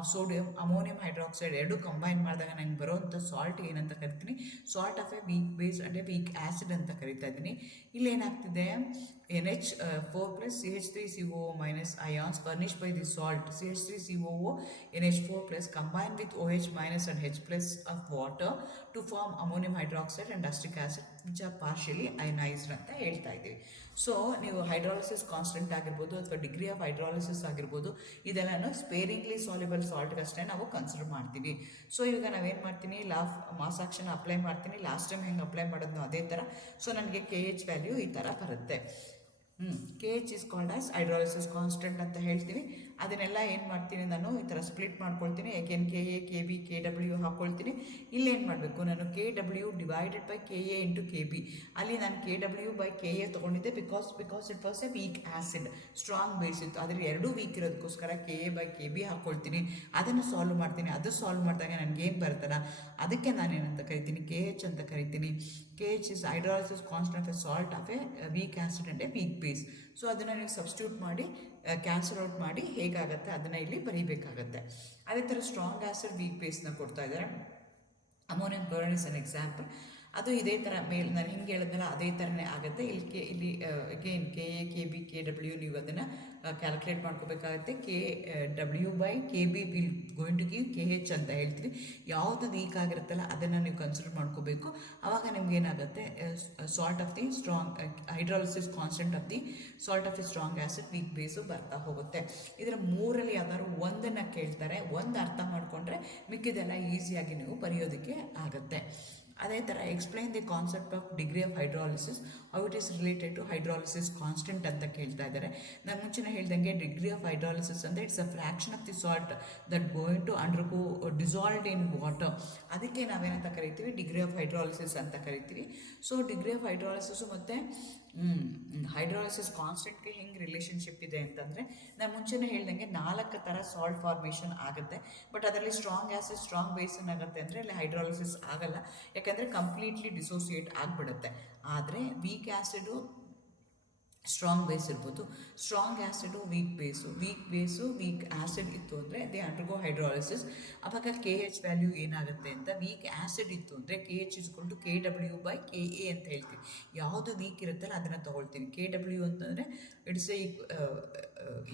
sodium ammonium hydroxide ಎರಡು ಕಂಬೈನ್ ಮಾಡಿದಾಗ ನಂಗೆ ಬರೋವಂಥ ಸಾಲ್ಟ್ ಏನಂತ ಕರಿತೀನಿ, salt of a weak base and a weak acid ಅಂತ ಕರಿತಾ ಇದ್ದೀನಿ. ಇಲ್ಲಿ ಏನಾಗ್ತಿದೆ, NH4 plus CH3COO minus ions furnish by the salt CH3COO NH4 plus combine with OH minus and H plus of water to form ammonium hydroxide and acetic acid which are partially ಅಯನೈಸ್ಡ್ ಅಂತ ಹೇಳ್ತಾ ಇದ್ದೀವಿ. So ನೀವು hydrolysis constant ಆಗಿರ್ಬೋದು ಅಥವಾ degree of hydrolysis ಆಗಿರ್ಬೋದು, ಇದೆಲ್ಲನೂ sparingly soluble ಸಾಲ್ಟ್ಗಷ್ಟೇ ನಾವು consider ಮಾಡ್ತೀವಿ. ಸೊ ಇವಾಗ ನಾವೇನು ಮಾಡ್ತೀನಿ, law of mass action apply ಮಾಡ್ತೀನಿ. ಲಾಸ್ಟ್ ಟೈಮ್ ಹೆಂಗೆ ಅಪ್ಲೈ ಮಾಡೋದು ಅದೇ ಥರ. ಸೊ ನನಗೆ KH ವ್ಯಾಲ್ಯೂ ಈ ಥರ ಬರುತ್ತೆ. KH is called as hydrolysis constant ಅಂತ ಹೇಳ್ತೀವಿ. ಅದನ್ನೆಲ್ಲ ಏನು ಮಾಡ್ತೀನಿ, ನಾನು ಈ ಥರ ಸ್ಪ್ಲಿಟ್ ಮಾಡ್ಕೊಳ್ತೀನಿ. ಏಕೆನ್ KA KB KW ಹಾಕ್ಕೊಳ್ತೀನಿ. ಇಲ್ಲೇನು ಮಾಡಬೇಕು, ನಾನು KW divided by KA into KB. ಅಲ್ಲಿ ನಾನು KW ಬೈ KA ತೊಗೊಂಡಿದ್ದೆ because it was a weak acid, strong base ಇತ್ತು. ಆದರೆ ಎರಡೂ ವೀಕ್ ಇರೋದಕ್ಕೋಸ್ಕರ KA ಬೈ KB ಹಾಕ್ಕೊಳ್ತೀನಿ. ಅದನ್ನು ಸಾಲ್ವ್ ಮಾಡ್ತೀನಿ. ಅದು ಸಾಲ್ವ್ ಮಾಡಿದಾಗ ನನಗೇನು ಬರ್ತಲ್ಲ, ಅದಕ್ಕೆ ನಾನೇನಂತ ಕರಿತೀನಿ, KH ಅಂತ ಕರಿತೀನಿ. KH is hydrolysis constant of a salt of a weak acid and a weak base. So ಅದನ್ನು ನೀವು ಸಬ್ಸ್ಟಿಟ್ಯೂಟ್ ಮಾಡಿ ಕ್ಯಾನ್ಸಲ್ ಔಟ್ ಮಾಡಿ ಹೇಗಾಗುತ್ತೆ ಅದನ್ನು ಇಲ್ಲಿ ಬರೀಬೇಕಾಗತ್ತೆ. ಅದೇ ಥರ ಸ್ಟ್ರಾಂಗ್ ಆ್ಯಸಿಡ್ ವೀಕ್ ಬೇಸ್ನ ಕೊಡ್ತಾ ಇದ್ದಾರೆ. Ammonium chloride is an example. ಅದು ಇದೇ ಥರ ಮೇಲೆ ನಾನು ಹಿಂಗೆ ಹೇಳಿದ್ನಲ್ಲ ಅದೇ ಥರನೇ ಆಗುತ್ತೆ. ಇಲ್ಲಿ ಅಗೇನ್ KA KB KW ನೀವು ಅದನ್ನು ಕ್ಯಾಲ್ಕುಲೇಟ್ ಮಾಡ್ಕೋಬೇಕಾಗುತ್ತೆ. KW by KB will going to give KH ಅಂತ ಹೇಳ್ತೀವಿ. ಯಾವುದು ವೀಕ್ ಆಗಿರುತ್ತಲ್ಲ ಅದನ್ನು ನೀವು ಕನ್ಸಿಡರ್ ಮಾಡ್ಕೋಬೇಕು. ಆವಾಗ ನಿಮ್ಗೆ ಏನಾಗುತ್ತೆ, salt of the strong hydrolysis constant of the salt of the strong acid weak base ಬರ್ತಾ ಹೋಗುತ್ತೆ. ಇದರ ಮೂರಲ್ಲಿ ಯಾವ್ದಾದ್ರು ಒಂದನ್ನು ಕೇಳ್ತಾರೆ, ಒಂದು ಅರ್ಥ ಮಾಡಿಕೊಂಡ್ರೆ ಮಿಕ್ಕಿದೆಲ್ಲ ಈಸಿಯಾಗಿ ನೀವು ಬರೆಯೋದಕ್ಕೆ ಆಗುತ್ತೆ. ಅದೇ ಥರ explain the concept of degree of hydrolysis, how it is related to hydrolysis constant ಅಂತ ಕೇಳ್ತಾ ಇದ್ದಾರೆ. ನಾನು ಮುಂಚೆನೇ ಹೇಳ್ದಂಗೆ ಡಿಗ್ರಿ ಆಫ್ ಹೈಡ್ರಾಲಿಸಿಸ್ ಅಂದರೆ it's a fraction of the salt that going to undergo dissolved in water. ಅದಕ್ಕೆ ನಾವೇನಂತ ಕರಿತೀವಿ, ಡಿಗ್ರಿ ಆಫ್ ಹೈಡ್ರಾಲಿಸಿಸ್ ಅಂತ ಕರಿತೀವಿ. ಸೊ ಡಿಗ್ರಿ ಆಫ್ ಹೈಡ್ರಾಲಿಸಿಸು ಮತ್ತು ಹೈಡ್ರಾಲಿಸಿಸ್ ಕಾನ್ಸ್ಟೆಂಟ್ಗೆ ಹೆಂಗೆ ರಿಲೇಷನ್ಶಿಪ್ ಇದೆ ಅಂತಂದರೆ, ನಾನು ಮುಂಚೆನೇ ಹೇಳ್ದಂಗೆ 4 ಥರ ಸಾಲ್ಟ್ ಫಾರ್ಮೇಷನ್ ಆಗುತ್ತೆ. ಬಟ್ ಅದರಲ್ಲಿ ಸ್ಟ್ರಾಂಗ್ ಆ್ಯಸಿಡ್ ಸ್ಟ್ರಾಂಗ್ ಬೇಸ್ ಏನಾಗುತ್ತೆ ಅಂದರೆ ಅಲ್ಲಿ ಹೈಡ್ರಾಲಿಸಿಸ್ ಆಗಲ್ಲ, ಯಾಕಂದರೆ ಕಂಪ್ಲೀಟ್ಲಿ ಡಿಸೋಸಿಯೇಟ್ ಆಗಿಬಿಡುತ್ತೆ. ಆದರೆ ವೀಕ್ ಆ್ಯಸಿಡು ಸ್ಟ್ರಾಂಗ್ ಬೇಸ್ ಇರ್ಬೋದು. ಸ್ಟ್ರಾಂಗ್ ಆ್ಯಸಿಡು ವೀಕ್ ಬೇಸು ವೀಕ್ ಆ್ಯಸಿಡ್ ಇತ್ತು ಅಂದರೆ ದೇ ಅಂಡರ್ಗೋ ಹೈಡ್ರಾಲಿಸಿಸ್. ಆವಾಗ ಕೆ ಎಚ್ ವ್ಯಾಲ್ಯೂ ಏನಾಗುತ್ತೆ ಅಂತ, ವೀಕ್ ಆ್ಯಸಿಡ್ ಇತ್ತು ಅಂದರೆ ಕೆ ಎಚ್ ಇಸ್ಕೊಂಡು KW/KA ಅಂತ ಹೇಳ್ತೀವಿ. ಯಾವುದು ವೀಕ್ ಇರುತ್ತಲ್ಲ ಅದನ್ನು ತೊಗೊಳ್ತೀವಿ. KW ಅಂತಂದರೆ it's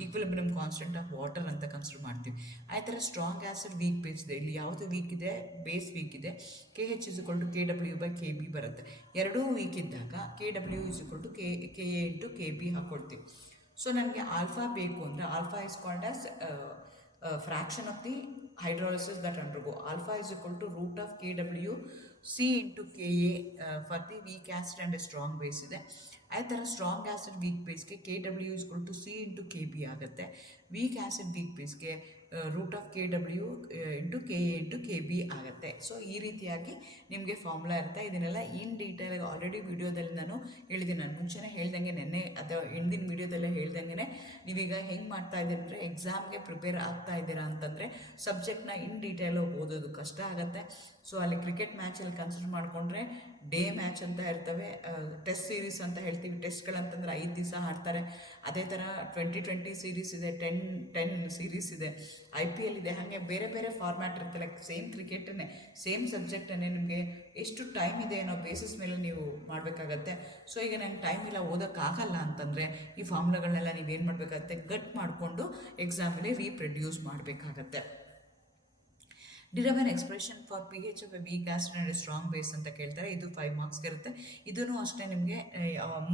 equilibrium constant of water ಅಂತ ಕನ್ಸಿಡರ್ ಮಾಡ್ತೀವಿ. ಆ ಥರ ಸ್ಟ್ರಾಂಗ್ ಆ್ಯಸಿಡ್ ವೀಕ್ ಬೇಸ್ ಇದೆ. ಇಲ್ಲಿ ಯಾವುದು ವೀಕ್ ಇದೆ, ಬೇಸ್ ವೀಕ್ ಇದೆ, KH KW/KB ಬರುತ್ತೆ. ಎರಡೂ ವೀಕ್ ಇದ್ದಾಗ KW KA × KB ಹಾಕ್ಕೊಳ್ತೀವಿ. ಸೊ ನನಗೆ ಆಲ್ಫಾ ಬೇಕು ಅಂದರೆ alpha is called as fraction of the hydrolysis that undergo. Alpha is equal to root of KW C into KA for the weak acid and a strong base ಇದೆ. ಅದೇ ಥರ strong acid weak ಬೇಸ್ಗೆ KW is equal to C into KB ಆಗುತ್ತೆ. Weak acid weak ಬೇಸ್ಗೆ root of KW into KA into KB ಆಗುತ್ತೆ. So ಈ ರೀತಿಯಾಗಿ ನಿಮಗೆ ಫಾರ್ಮುಲಾ ಇರುತ್ತೆ. ಇದನ್ನೆಲ್ಲ ಇನ್ ಡೀಟೇಲಾಗಿ ಆಲ್ರೆಡಿ ವಿಡಿಯೋದಲ್ಲಿ ನಾನು ಹೇಳಿದ್ದೀನಿ. ನಾನು ಮುಂಚೆನೇ ಹೇಳ್ದಂಗೆ ನೆನ್ನೆ ಅಥವಾ ಹಿಂದಿನ ವಿಡಿಯೋದಲ್ಲೇ ಹೇಳ್ದಂಗೆ ನೀವೀಗ ಹೆಂಗೆ ಮಾಡ್ತಾ ಇದ್ದೀರಿ ಅಂದರೆ ಎಕ್ಸಾಮ್ಗೆ ಪ್ರಿಪೇರ್ ಆಗ್ತಾ ಇದ್ದೀರಾ ಅಂತಂದರೆ ಸಬ್ಜೆಕ್ಟ್ನ ಇನ್ ಡೀಟೇಲು ಓದೋದು ಕಷ್ಟ ಆಗುತ್ತೆ. ಸೊ ಅಲ್ಲಿ ಕ್ರಿಕೆಟ್ ಮ್ಯಾಚಲ್ಲಿ ಕನ್ಸಿಡರ್ ಮಾಡಿಕೊಂಡ್ರೆ ಡೇ ಮ್ಯಾಚ್ ಅಂತ ಇರ್ತವೆ, ಟೆಸ್ಟ್ ಸೀರೀಸ್ ಅಂತ ಹೇಳ್ತೀವಿ. ಟೆಸ್ಟ್ಗಳಂತಂದ್ರೆ 5 ದಿವಸ ಆಡ್ತಾರೆ. ಅದೇ ಥರ 2020 ಸೀರೀಸ್ ಇದೆ, 10 ಸೀರೀಸ್ ಇದೆ, IPL ಇದೆ. ಹಾಗೆ ಬೇರೆ ಬೇರೆ ಫಾರ್ಮ್ಯಾಟ್ ಇರುತ್ತೆ. ಲೈಕ್ ಸೇಮ್ ಕ್ರಿಕೆಟನ್ನೇ, ಸೇಮ್ ಸಬ್ಜೆಕ್ಟನ್ನೇ ನಿಮಗೆ ಎಷ್ಟು ಟೈಮ್ ಇದೆ ಅನ್ನೋ ಬೇಸಿಸ್ ಮೇಲೆ ನೀವು ಮಾಡಬೇಕಾಗತ್ತೆ. ಸೊ ಈಗ ನಂಗೆ ಟೈಮ್ ಇಲ್ಲ, ಓದೋಕ್ಕಾಗಲ್ಲ ಅಂತಂದರೆ ಈ ಫಾರ್ಮುಲಾಗಳನ್ನೆಲ್ಲ ನೀವೇನು ಮಾಡಬೇಕಾಗತ್ತೆ, ಗಟ್ ಮಾಡಿಕೊಂಡು ಎಕ್ಸಾಮಲ್ಲಿ ರೀಪ್ರೊಡ್ಯೂಸ್ ಮಾಡಬೇಕಾಗತ್ತೆ. Derive an expression for pH of a weak acid and strong base ಅಂತ ಕೇಳ್ತಾರೆ. ಇದು 5 ಮಾರ್ಕ್ಸ್ಗೆ ಇರುತ್ತೆ. ಇದೂ ಅಷ್ಟೇ ನಿಮಗೆ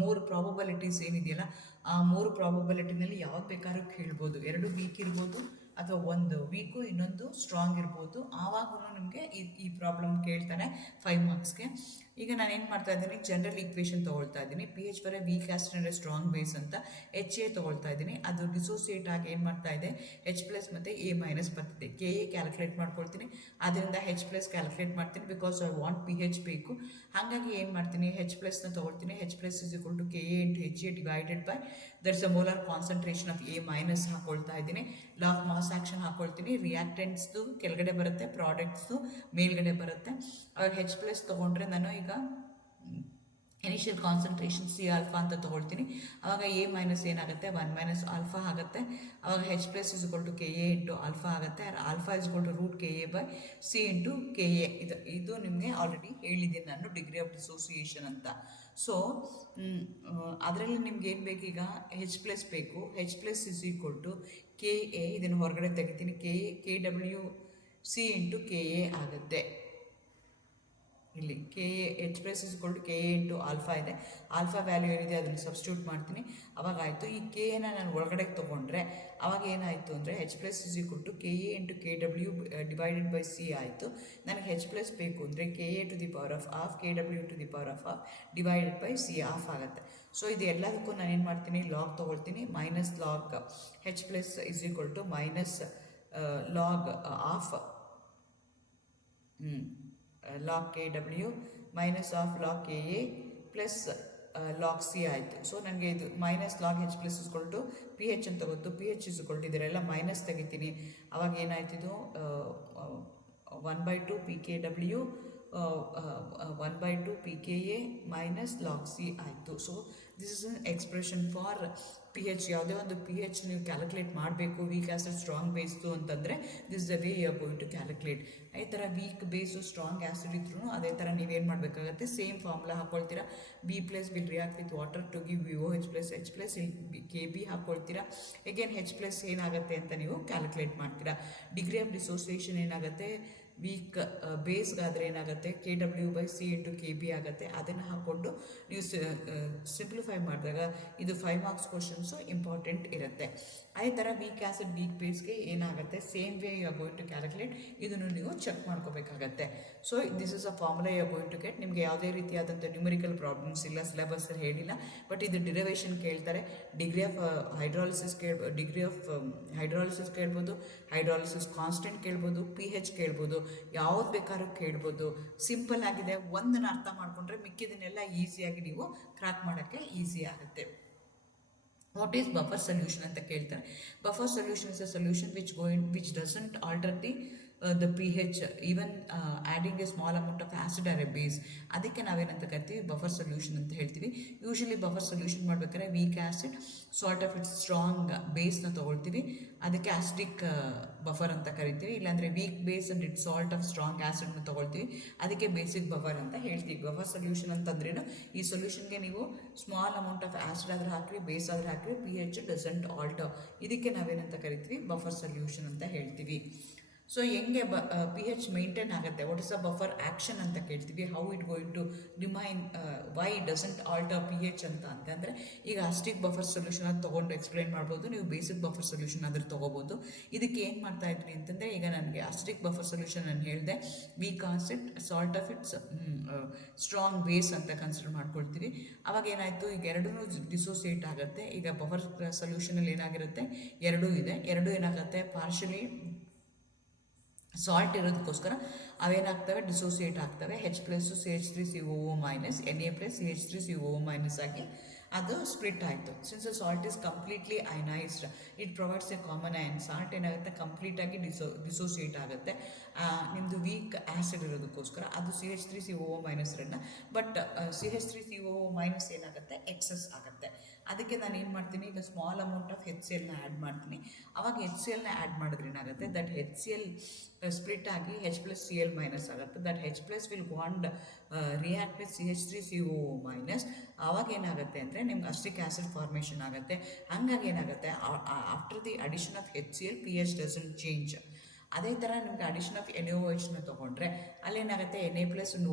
3 ಪ್ರಾಬಬಿಲಿಟೀಸ್ ಏನಿದೆಯಲ್ಲ ಆ 3 ಪ್ರಾಬಬಿಲಿಟಿನಲ್ಲಿ ಯಾವ್ದು ಬೇಕಾದ್ರೂ ಕೇಳ್ಬೋದು. 2 ವೀಕ್ ಇರ್ಬೋದು ಅಥವಾ 1 ವೀಕು ಇನ್ನೊಂದು ಸ್ಟ್ರಾಂಗ್ ಇರ್ಬೋದು. ಆವಾಗೂ ನಿಮಗೆ ಈ ಪ್ರಾಬ್ಲಮ್ ಕೇಳ್ತಾನೆ 5 ಮಾರ್ಕ್ಸ್ಗೆ. ಈಗ ನಾನು ಏನು ಮಾಡ್ತಾ ಇದ್ದೀನಿ, ಜನರಲ್ ಈಕ್ವೇಷನ್ ತೊಗೊಳ್ತಾ ಇದ್ದೀನಿ. pH for a weak acid and strong base ಅಂತ HA ತೊಗೊಳ್ತಾ ಇದ್ದೀನಿ. ಅದು ಡಿಸೋಸಿಯೇಟ್ ಆಗಿ ಏನು ಮಾಡ್ತಾ ಇದೆ, H+ ಮತ್ತು A- ಬರ್ತಿದೆ. KA ಕ್ಯಾಲ್ಕುಲೇಟ್ ಮಾಡ್ಕೊಳ್ತೀನಿ, ಅದರಿಂದ H+ ಕ್ಯಾಲ್ಕುಲೇಟ್ ಮಾಡ್ತೀನಿ. ಬಿಕಾಸ್ ಐ ವಾಂಟ್ pH ಬೇಕು. ಹಾಗಾಗಿ ಏನು ಮಾಡ್ತೀನಿ, H+ನ ತೊಗೊಳ್ತೀನಿ. H+ is equal to KA into HA divided by that's a molar concentration of A- ಹಾಕೊಳ್ತಾ ಇದ್ದೀನಿ. ಲಾ ಆಫ್ ಮಾಸ್ ಆ್ಯಕ್ಷನ್ ಹಾಕೊಳ್ತೀನಿ. ರಿಯಾಕ್ಟೆಂಟ್ಸ್ದು ಕೆಳಗಡೆ ಬರುತ್ತೆ, ಪ್ರಾಡಕ್ಟ್ಸ್ದು ಮೇಲ್ಗಡೆ ಬರುತ್ತೆ. ಅವಾಗ H+ ತೊಗೊಂಡ್ರೆ ನಾನು ಈಗ ಇನಿಷಿಯಲ್ ಕಾನ್ಸಂಟ್ರೇಷನ್ C ಆಲ್ಫಾ ಅಂತ ತೊಗೊಳ್ತೀನಿ. ಆವಾಗ A- ಏನಾಗುತ್ತೆ, 1 - ಆಲ್ಫಾ ಆಗುತ್ತೆ. ಆವಾಗ H+ is equal to KA into alpha ಆಗುತ್ತೆ. Alpha is equal to root KA/C into KA. ಇದು ನಿಮಗೆ ಆಲ್ರೆಡಿ ಹೇಳಿದ್ದೀನಿ ನಾನು, ಡಿಗ್ರಿ ಆಫ್ ಡಿಸೋಸಿಯೇಷನ್ ಅಂತ. ಸೊ ಅದರಲ್ಲಿ ನಿಮ್ಗೆ ಏನು ಬೇಕೀಗ, H+ ಬೇಕು. H+ is equal to KA, ಇದನ್ನು ಹೊರಗಡೆ ತೆಗಿತೀನಿ. KWC into KA ಆಗುತ್ತೆ. ಇಲ್ಲಿ H+ is equal to KA into alpha ಇದೆ. ಆಲ್ಫಾ ವ್ಯಾಲ್ಯೂ ಏನಿದೆ ಅದನ್ನು ಸಬ್ಸ್ಟಿಟ್ಯೂಟ್ ಮಾಡ್ತೀನಿ. ಅವಾಗ ಆಯಿತು. ಈ KAನ ನಾನು ಒಳಗಡೆ ತೊಗೊಂಡ್ರೆ ಅವಾಗ ಏನಾಯಿತು ಅಂದರೆ H+ is equal to KA into KW divided by C ಆಯಿತು. ನನಗೆ H+ ಬೇಕು ಅಂದರೆ KA to the power of half KW to the power of half divided by C half ಆಗುತ್ತೆ. ಸೊ ಇದು ಎಲ್ಲದಕ್ಕೂ ನಾನು ಏನು ಮಾಡ್ತೀನಿ, ಲಾಗ್ ತೊಗೊಳ್ತೀನಿ. Minus log H+ is equal to minus log of log KW minus of log KA plus log C ಆಯಿತು. So ನನಗೆ ಇದು minus log H+ is equal to pH ಅಂತ ಗೊತ್ತು. pH is equal to ಇದರೆಲ್ಲ minus ತೆಗಿತೀನಿ. ಅವಾಗ ಏನಾಯ್ತು, ಇದು 1/2 pKW 1/2 pKa minus log C ಆಯಿತು. So this is an expression for pH. ಯಾವುದೇ ಒಂದು pH ನೀವು ಕ್ಯಾಲ್ಕುಲೇಟ್ ಮಾಡಬೇಕು ವೀಕ್ ಆ್ಯಸಿಡ್ ಸ್ಟ್ರಾಂಗ್ ಬೇಸ್ದು ಅಂತಂದರೆ this the way you are going to calculate. ಈ ಥರ ವೀಕ್ ಬೇಸು ಸ್ಟ್ರಾಂಗ್ ಆ್ಯಸಿಡ್ ಇದ್ರೂ ಅದೇ ಥರ ನೀವೇನು ಮಾಡಬೇಕಾಗತ್ತೆ, ಸೇಮ್ ಫಾರ್ಮುಲಾ ಹಾಕ್ಕೊಳ್ತೀರಾ. B+ will react with water to give OH+. H+ ಇಲ್ಲಿ KB ಹಾಕ್ಕೊಳ್ತೀರಾ. ಅಗೇನ್ H+ ಏನಾಗುತ್ತೆ ಅಂತ ನೀವು ಕ್ಯಾಲ್ಕುಲೇಟ್ ಮಾಡ್ತೀರಾ. ಡಿಗ್ರಿ ಆಫ್ ಡಿಸೋಸಿಯೇಷನ್ ಏನಾಗುತ್ತೆ, ವೀಕ್ ಬೇಸ್ಗಾದರೆ ಏನಾಗುತ್ತೆ, KW/C into KB ಆಗುತ್ತೆ. ಅದನ್ನು ಹಾಕ್ಕೊಂಡು ನೀವು ಸಿಂಪ್ಲಿಫೈ ಮಾಡಿದಾಗ ಇದು 5 ಮಾರ್ಕ್ಸ್ ಕ್ವಶನ್ಸು ಇಂಪಾರ್ಟೆಂಟ್ ಇರುತ್ತೆ. ಅದೇ ಥರ ವೀಕ್ ಆ್ಯಸಿಡ್ ವೀಕ್ ಬೇಸ್ಗೆ ಏನಾಗುತ್ತೆ, same way you are going to calculate. ಇದನ್ನು ನೀವು ಚೆಕ್ ಮಾಡ್ಕೋಬೇಕಾಗತ್ತೆ. So this is a formula you are going to get. ನಿಮಗೆ ಯಾವುದೇ ರೀತಿಯಾದಂಥ ನ್ಯೂಮರಿಕಲ್ ಪ್ರಾಬ್ಲಮ್ಸ್ ಇಲ್ಲ, ಸಿಲೆಬಸ್ಸಲ್ಲಿ ಹೇಳಿಲ್ಲ. ಬಟ್ ಇದು ಡಿರೈವೇಷನ್ ಕೇಳ್ತಾರೆ. ಡಿಗ್ರಿ ಆಫ್ ಹೈಡ್ರಾಲಿಸಿಸ್ ಕೇಳ್ಬೋದು, ಹೈಡ್ರಾಲಿಸಿಸ್ ಕಾನ್ಸ್ಟೆಂಟ್ ಕೇಳ್ಬೋದು, pH ಕೇಳ್ಬೋದು, ಯಾವ್ದು ಬೇಕಾದ್ರೂ ಕೇಳ್ಬೋದು. ಸಿಂಪಲ್ ಆಗಿದೆ. ಒಂದನ್ನು ಅರ್ಥ ಮಾಡಿಕೊಂಡ್ರೆ ಮಿಕ್ಕಿದನ್ನೆಲ್ಲ ಈಸಿಯಾಗಿ ನೀವು ಕ್ರ್ಯಾಕ್ ಮಾಡೋಕ್ಕೆ ಈಸಿ ಆಗುತ್ತೆ. ವಾಟ್ ಈಸ್ ಬಫರ್ ಸೊಲ್ಯೂಷನ್ ಅಂತ ಕೇಳ್ತಾರೆ. Buffer solution is a solution which doesn't alter the the P H even adding a small amount of acid or a base, ಅದಕ್ಕೆ ನಾವೇನಂತ ಕರಿತೀವಿ ಬಫರ್ ಸೊಲ್ಯೂಷನ್ ಅಂತ ಹೇಳ್ತೀವಿ. ಯೂಶಲಿ ಬಫರ್ ಸೊಲ್ಯೂಷನ್ ಮಾಡ್ಬೇಕಾದ್ರೆ weak acid, salt of its strong ಬೇಸ್ನ ತೊಗೊಳ್ತೀವಿ, ಅದಕ್ಕೆ acidic buffer ಅಂತ ಕರಿತೀವಿ. ಇಲ್ಲಾಂದರೆ weak base and it salt of strong ಆ್ಯಸಿಡ್ನ ತೊಗೊಳ್ತೀವಿ, ಅದಕ್ಕೆ ಬೇಸಿಕ್ ಬಫರ್ ಅಂತ ಹೇಳ್ತೀವಿ. ಬಫರ್ ಸೊಲ್ಯೂಷನ್ ಅಂತಂದ್ರೇನು, ಈ ಸೊಲ್ಯೂಷನ್ಗೆ ನೀವು ಸ್ಮಾಲ್ ಅಮೌಂಟ್ ಆಫ್ ಆ್ಯಸಿಡ್ ಆದ್ರೆ ಹಾಕ್ರಿ, ಬೇಸ್ ಆದ್ರೆ ಹಾಕ್ರಿ, ಪಿ ಹೆಚ್ ಡಸಂಟ್ ಆಲ್ಟರ್, ಇದಕ್ಕೆ ನಾವೇನಂತ ಕರಿತೀವಿ ಬಫರ್ ಸೊಲ್ಯೂಷನ್ ಅಂತ ಹೇಳ್ತೀವಿ. ಸೊ ಹೆಂಗೆ ಪಿ ಹೆಚ್ ಮೇಂಟೈನ್ ಆಗುತ್ತೆ, what is a buffer action ಅಂತ ಕೇಳ್ತೀವಿ. How it going to remain, why doesn't alter P H ಅಂತಂದರೆ, ಈಗ ಅಸ್ಟಿಕ್ ಬಫರ್ ಸೊಲ್ಯೂಷನ್ ಅದು ತೊಗೊಂಡು ಎಕ್ಸ್ಪ್ಲೈನ್ ಮಾಡ್ಬೋದು, ನೀವು ಬೇಸಿಕ್ ಬಫರ್ ಸೊಲ್ಯೂಷನ್ ಅದ್ರ ತೊಗೋಬೋದು. ಇದಕ್ಕೆ ಏನು ಮಾಡ್ತಾ ಇದ್ರಿ ಅಂತಂದರೆ, ಈಗ ನನಗೆ ಅಸ್ಟಿಕ್ ಬಫರ್ ಸೊಲ್ಯೂಷನ್ ನಾನು ಹೇಳಿದೆ, weak acid, salt of its strong base ಅಂತ ಕನ್ಸಿಡರ್ ಮಾಡ್ಕೊಳ್ತೀವಿ. ಅವಾಗ ಏನಾಯಿತು, ಈಗ ಎರಡೂ ಡಿಸೋಸಿಯೇಟ್ ಆಗುತ್ತೆ. ಈಗ ಬಫರ್ ಸೊಲ್ಯೂಷನಲ್ಲಿ ಏನಾಗಿರುತ್ತೆ, ಎರಡೂ ಇದೆ, ಎರಡೂ ಏನಾಗುತ್ತೆ ಪಾರ್ಷಲಿ ಸಾಲ್ಟ್ ಇರೋದಕ್ಕೋಸ್ಕರ ಅವೇನಾಗ್ತವೆ, ಡಿಸೋಸಿಯೇಟ್ ಆಗ್ತವೆ. H+ CH3COO- Na+ CH3COO- ಆಗಿ ಅದು ಸ್ಪ್ಲಿಟ್ ಆಯಿತು. Since salt is completely ionised, it provides a common ion. Salt ಏನಾಗುತ್ತೆ, ಕಂಪ್ಲೀಟಾಗಿ ಡಿಸೋಸಿಯೇಟ್ ಆಗುತ್ತೆ ನಿಮ್ಮದು ವೀಕ್ ಆ್ಯಸಿಡ್ ಇರೋದಕ್ಕೋಸ್ಕರ. ಅದು CH3COO- ಬಟ್ CH3COO- ಏನಾಗುತ್ತೆ, ಎಕ್ಸಸ್ ಆಗುತ್ತೆ. ಅದಕ್ಕೆ ನಾನು ಏನು ಮಾಡ್ತೀನಿ, ಈಗ small amount of HCl add ಮಾಡ್ತೀನಿ. ಅವಾಗ HCl ಆ್ಯಡ್ ಮಾಡಿದ್ರೆ ಏನಾಗುತ್ತೆ, ದಟ್ HCl ಸ್ಪ್ಲಿಟ್ ಆಗಿ H+Cl- ಆಗುತ್ತೆ. That H+ will bond react with CH3COO-. ಆವಾಗ ಏನಾಗುತ್ತೆ ಅಂದರೆ ನಿಮ್ಗೆ ಅಸ್ಟಿಕ್ ಆ್ಯಸಿಡ್ ಫಾರ್ಮೇಷನ್ ಆಗುತ್ತೆ. ಹಾಗಾಗಿ ಏನಾಗುತ್ತೆ, after the addition of HCl P H doesn't change. ಅದೇ ಥರ ನಿಮ್ಗೆ ಅಡಿಷನ್ ಆಫ್ NaOH ತೊಗೊಂಡ್ರೆ ಅಲ್ಲೇನಾಗುತ್ತೆ, Na+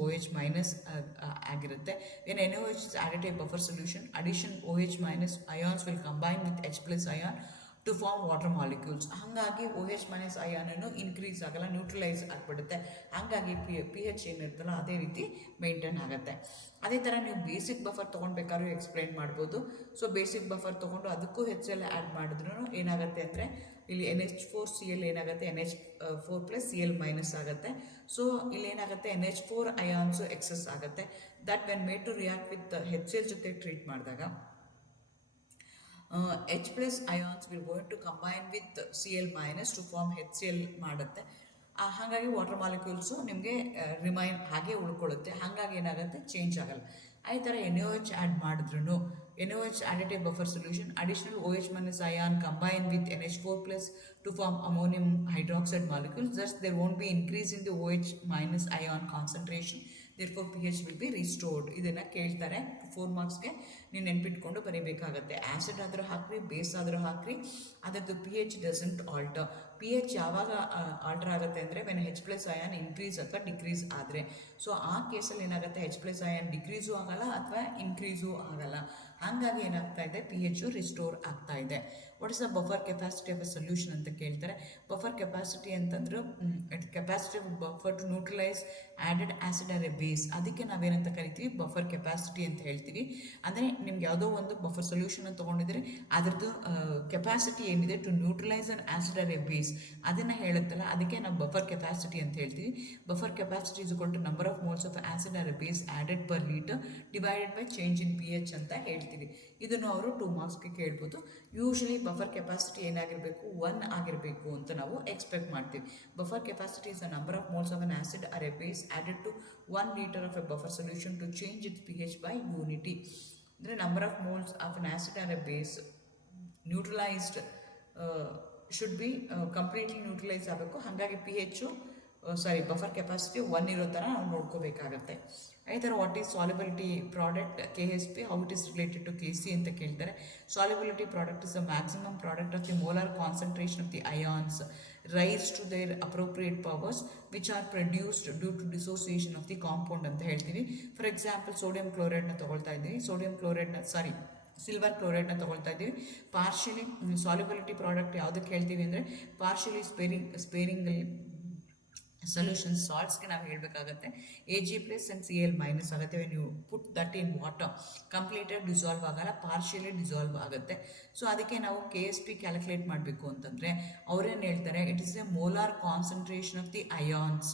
OH- ಆಗಿರುತ್ತೆ. When NaOH is added to a buffer solution, addition OH- ions will combine with H+ ion to form water molecules. ಹಾಗಾಗಿ OH- ಅಯಾನನ್ನು increase ಆಗಲ್ಲ, neutralize ಆಗಿಬಿಡುತ್ತೆ. ಹಾಗಾಗಿ ಪಿ ಹೆಚ್ ಏನಿರ್ತಲ್ಲ ಅದೇ ರೀತಿ ಮೇಂಟೈನ್ ಆಗುತ್ತೆ. ಅದೇ ಥರ ನೀವು ಬೇಸಿಕ್ ಬಫರ್ ತೊಗೊಳ್ಬೇಕಾದ್ರೂ ಎಕ್ಸ್ಪ್ಲೈನ್ ಮಾಡ್ಬೋದು. ಸೊ ಬೇಸಿಕ್ ಬಫರ್ ತೊಗೊಂಡು ಅದಕ್ಕೂ HCl ಆ್ಯಡ್ ಮಾಡಿದ್ರು ಏನಾಗುತ್ತೆ ಅಂದರೆ, ಇಲ್ಲಿ NH4Cl ಏನಾಗುತ್ತೆ, NH4+ Cl- ಆಗುತ್ತೆ. ಸೊ ಇಲ್ಲಿ ಏನಾಗುತ್ತೆ, NH4 ಅಯಾನ್ಸು ಎಕ್ಸಸ್ ಆಗುತ್ತೆ. That when made to react with HCl ಜೊತೆ ಟ್ರೀಟ್ ಮಾಡಿದಾಗ H+ ions will going to combine with Cl- to form HCl ಮಾಡುತ್ತೆ. ಹಾಗಾಗಿ ವಾಟರ್ ಮಾಲಿಕ್ಯೂಲ್ಸು ನಿಮಗೆ ರಿಮೈನ್ ಹಾಗೆ ಉಳ್ಕೊಳ್ಳುತ್ತೆ. ಹಾಗಾಗಿ ಏನಾಗುತ್ತೆ, ಚೇಂಜ್ ಆಗಲ್ಲ. ಅದೇ ಥರ NaOH ಆ್ಯಡ್ ಮಾಡಿದ್ರು, NaOH added a buffer solution, additional OH- ion combine with NH4+ to form ammonium hydroxide molecules. Thus there won't be increase in the OH- ion concentration. therefore pH will be restored. ಇದನ್ನು ಕೇಳ್ತಾರೆ 4 ಮಾರ್ಕ್ಸ್ಗೆ, ನೀವು ನೆನ್ಪಿಟ್ಕೊಂಡು ಬರೀಬೇಕಾಗತ್ತೆ. Acid ಆದರೂ ಹಾಕ್ರಿ, base ಆದರೂ ಹಾಕ್ರಿ, ಅದರದ್ದು pH doesn't alter. pH ಯಾವಾಗ alter ಆಗುತ್ತೆ ಅಂದರೆ ವೆನ್ H+ ಅಯಾನ್ ಇನ್ಕ್ರೀಸ್ ಅಥವಾ ಡಿಕ್ರೀಸ್ ಆದರೆ. ಸೊ ಆ ಕೇಸಲ್ಲಿ ಏನಾಗುತ್ತೆ, H+ ಅಯಾನ್ ಡಿಕ್ರೀಸು ಆಗಲ್ಲ ಅಥವಾ ಇನ್ಕ್ರೀಸು ಆಗಲ್ಲ. ಹಾಗಾಗಿ ಏನಾಗ್ತಾ ಇದೆ, pH ರಿಸ್ಟೋರ್ ಆಗ್ತಾ ಇದೆ. What is the buffer capacity of a solution ಅಂತ ಕೇಳ್ತಾರೆ. ಬಫರ್ ಕೆಪಾಸಿಟಿ ಅಂತಂದ್ರೆ capacity of buffer to neutralize added acid or a base, ಅದಕ್ಕೆ ನಾವೇನಂತ ಕರಿತೀವಿ, ಬಫರ್ ಕೆಪಾಸಿಟಿ ಅಂತ ಹೇಳ್ತೀವಿ. ಅಂದರೆ ನಿಮ್ಗೆ ಯಾವುದೋ ಒಂದು ಬಫರ್ ಸೊಲ್ಯೂಷನ್ ತೊಗೊಂಡಿದ್ರೆ ಅದರದ್ದು ಕೆಪಾಸಿಟಿ ಏನಿದೆ to neutralize an acid or a base, ಅದನ್ನು ಹೇಳುತ್ತಲ್ಲ, ಅದಕ್ಕೆ ನಾವು ಬಫರ್ ಕೆಪಾಸಿಟಿ ಅಂತ ಹೇಳ್ತೀವಿ. Buffer capacity is equal to number of moles of acid or a base added per litre divided by change in pH ಅಂತ ಹೇಳ್ತೀವಿ. ಇದನ್ನು ಅವರು 2 ಮಾರ್ಕ್ಸ್ಗೆ ಕೇಳ್ಬೋದು. ಯೂಶಲಿ ಬಫರ್ ಕೆಪಾಸಿಟಿ ಏನಾಗಿರಬೇಕು, 1 ಆಗಿರಬೇಕು ಅಂತ ನಾವು ಎಕ್ಸ್ಪೆಕ್ಟ್ ಮಾಡ್ತೀವಿ. Buffer capacity is a number of moles of an acid or a base added to 1 litre of a buffer solution to change its pH by unity. ಅಂದರೆ number of moles of an acid or a base neutralised should be completely neutralise ಆಗಬೇಕು. ಹಾಗಾಗಿ pH buffer capacity 1 ಇರೋ ಥರ ನಾವು ನೋಡ್ಕೋಬೇಕಾಗತ್ತೆ. ಅದೇ ಥರ what is solubility product KSP, how it is related to KC ಅಂತ ಕೇಳ್ತಾರೆ. Solubility product is the maximum product of the molar concentration of the ions rise to their appropriate powers which are produced due to dissociation of the compound ಅಂತ ಹೇಳ್ತೀವಿ. For example sodium ಕ್ಲೋರೈಡ್ನ ತೊಗೊಳ್ತಾ ಇದ್ದೀವಿ, silver ಕ್ಲೋರೈಡ್ನ ತೊಗೊಳ್ತಾ ಇದ್ದೀವಿ. Partially solubility product ಯಾವುದಕ್ಕೆ ಹೇಳ್ತೀವಿ ಅಂದರೆ, partially sparing solutions ಸಾಲ್ಟ್ಸ್ಗೆ ನಾವು ಹೇಳಬೇಕಾಗತ್ತೆ Ag+ and Cl- ಆಗುತ್ತೆ. When you put that in water ಕಂಪ್ಲೀಟಾಗಿ ಡಿಸಾಲ್ವ್ ಆಗಲ್ಲ, ಪಾರ್ಷಿಯಲಿ ಡಿಸಾಲ್ವ್ ಆಗುತ್ತೆ. ಸೊ ಅದಕ್ಕೆ ನಾವು KSP ಕ್ಯಾಲ್ಕುಲೇಟ್ ಮಾಡಬೇಕು ಅಂತಂದರೆ ಅವ್ರೇನು ಹೇಳ್ತಾರೆ, it is a molar concentration of the ions.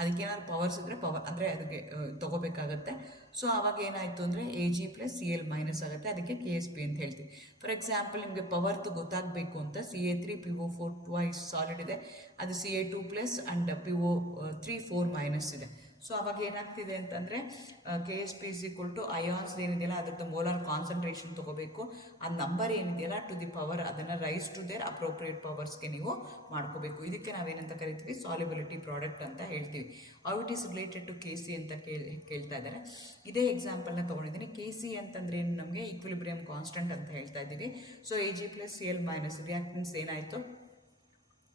ಅದಕ್ಕೇನಾದ್ರು ಪವರ್ಸ್ ಇದ್ದರೆ ಪವರ್ ಅಂದರೆ ಅದಕ್ಕೆ ತೊಗೋಬೇಕಾಗತ್ತೆ. ಸೊ ಆವಾಗ ಏನಾಯಿತು ಅಂದರೆ AG + CL - ಆಗುತ್ತೆ, ಅದಕ್ಕೆ KSP ಅಂತ ಹೇಳ್ತೀವಿ. ಫಾರ್ ಎಕ್ಸಾಂಪಲ್ ನಿಮಗೆ ಪವರ್ದು ಗೊತ್ತಾಗಬೇಕು ಅಂತ Ca3PO4 ಟ್ವೈಸ್ ಸಾಲಿಡ್ ಇದೆ, ಅದು Ca2+ ಆ್ಯಂಡ್ PO3 4- ಇದೆ. ಸೊ ಅವಾಗ ಏನಾಗ್ತಿದೆ ಅಂತಂದರೆ KSP = ಅಯಾನ್ಸ್ ಏನಿದೆಯಲ್ಲ ಅದ್ರದ್ದು ಮೋಲಾರ್ ಕಾನ್ಸಂಟ್ರೇಷನ್ ತೊಗೋಬೇಕು, ಆ ನಂಬರ್ ಏನಿದೆಯಲ್ಲ ಟು ದಿ ಪವರ್ ಅದನ್ನು ರೈಸ್ ಟು ದೇರ್ ಅಪ್ರೋಪ್ರಿಯೇಟ್ ಪವರ್ಸ್ಗೆ ನೀವು ಮಾಡ್ಕೋಬೇಕು. ಇದಕ್ಕೆ ನಾವೇನಂತ ಕರಿತೀವಿ, ಸಾಲ್ಯುಬಿಲಿಟಿ ಪ್ರಾಡಕ್ಟ್ ಅಂತ ಹೇಳ್ತೀವಿ. How it is related to KC ಅಂತ ಕೇಳ್ತಾ ಇದ್ದಾರೆ. ಇದೇ ಎಕ್ಸಾಂಪಲ್ನ ತೊಗೊಂಡಿದ್ದೀನಿ. KC ಅಂತಂದ್ರೆ ಏನು, ನಮಗೆ ಈಕ್ವಿಲಿಬ್ರಿಯಂ ಕಾನ್ಸ್ಟೆಂಟ್ ಅಂತ ಹೇಳ್ತಾ ಇದ್ದೀವಿ. ಸೊ AG + CL - ರಿಯಾಕ್ಟೆನ್ಸ್ ಏನಾಯಿತು,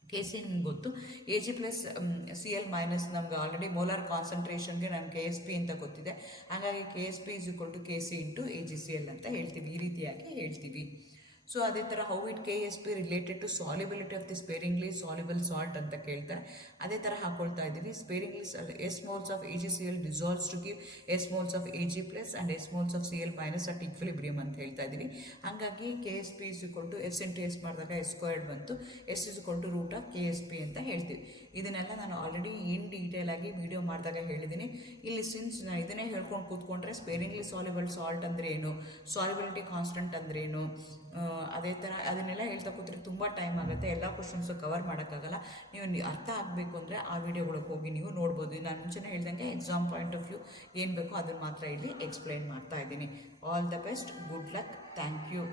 KC ನಿಮ್ಗೆ ಗೊತ್ತು, AG + CL - ನಮ್ಗೆ ಆಲ್ರೆಡಿ ಮೋಲಾರ್ ಕಾನ್ಸಂಟ್ರೇಷನ್ಗೆ ನಾನು KSP ಅಂತ ಗೊತ್ತಿದೆ. ಹಾಗಾಗಿ KSP = KC × AgCl ಅಂತ ಹೇಳ್ತೀವಿ, ಈ ರೀತಿಯಾಗಿ ಹೇಳ್ತೀವಿ. ಸೊ ಅದೇ ಥರ how it KSP related to solubility of the sparingly soluble salt ಅಂತ ಕೇಳ್ತಾರೆ. ಅದೇ ಥರ ಹಾಕೊಳ್ತಾ ಇದ್ದೀವಿ. Sparingly S moles of AgCl dissolves to give S moles of Ag+ and S moles of Cl- at equilibrium ಅಂತ ಹೇಳ್ತಾ ಇದ್ದೀವಿ. ಹಾಗಾಗಿ KSP = S × S ಮಾಡಿದಾಗ S² ಬಂತು, S = √KSP ಅಂತ ಹೇಳ್ತೀವಿ. ಇದನ್ನೆಲ್ಲ ನಾನು ಆಲ್ರೆಡಿ ಇನ್ ಡೀಟೇಲ್ ಆಗಿ ವಿಡಿಯೋ ಮಾಡಿದಾಗ ಹೇಳಿದ್ದೀನಿ. ಇಲ್ಲಿ ಸಿನ್ಸ್ ನಾನು ಇದನ್ನೇ ಹೇಳ್ಕೊಂಡು ಕೂತ್ಕೊಂಡ್ರೆ ಸ್ಪೇರಿಂಗ್ಲಿ ಸಾಲ್ಯುಬಲ್ ಸಾಲ್ಟ್ ಅಂದರೆ ಏನು, ಸಾಲ್ಯುಬಿಲಿಟಿ ಕಾನ್ಸ್ಟೆಂಟ್ ಅಂದರೆ ಏನು, ಅದೇ ಥರ ಅದನ್ನೆಲ್ಲ ಹೇಳ್ತಾ ಕೂತ್ರೆ ತುಂಬ ಟೈಮ್ ಆಗುತ್ತೆ, ಎಲ್ಲ ಕ್ವಶನ್ಸು ಕವರ್ ಮಾಡೋಕ್ಕಾಗಲ್ಲ. ನೀವು ಅರ್ಥ ಆಗಬೇಕು ಅಂದರೆ ಆ ವಿಡಿಯೋಗಳಿಗೆ ಹೋಗಿ ನೀವು ನೋಡ್ಬೋದು. ನಾನು ಮುಂಚೆನೇ ಹೇಳ್ದಂಗೆ ಎಕ್ಸಾಮ್ ಪಾಯಿಂಟ್ ಆಫ್ ವ್ಯೂ ಏನು ಬೇಕೋ ಅದನ್ನು ಮಾತ್ರ ಇಲ್ಲಿ ಎಕ್ಸ್ಪ್ಲೈನ್ ಮಾಡ್ತಾ ಇದ್ದೀನಿ. All the best, good luck, thank you.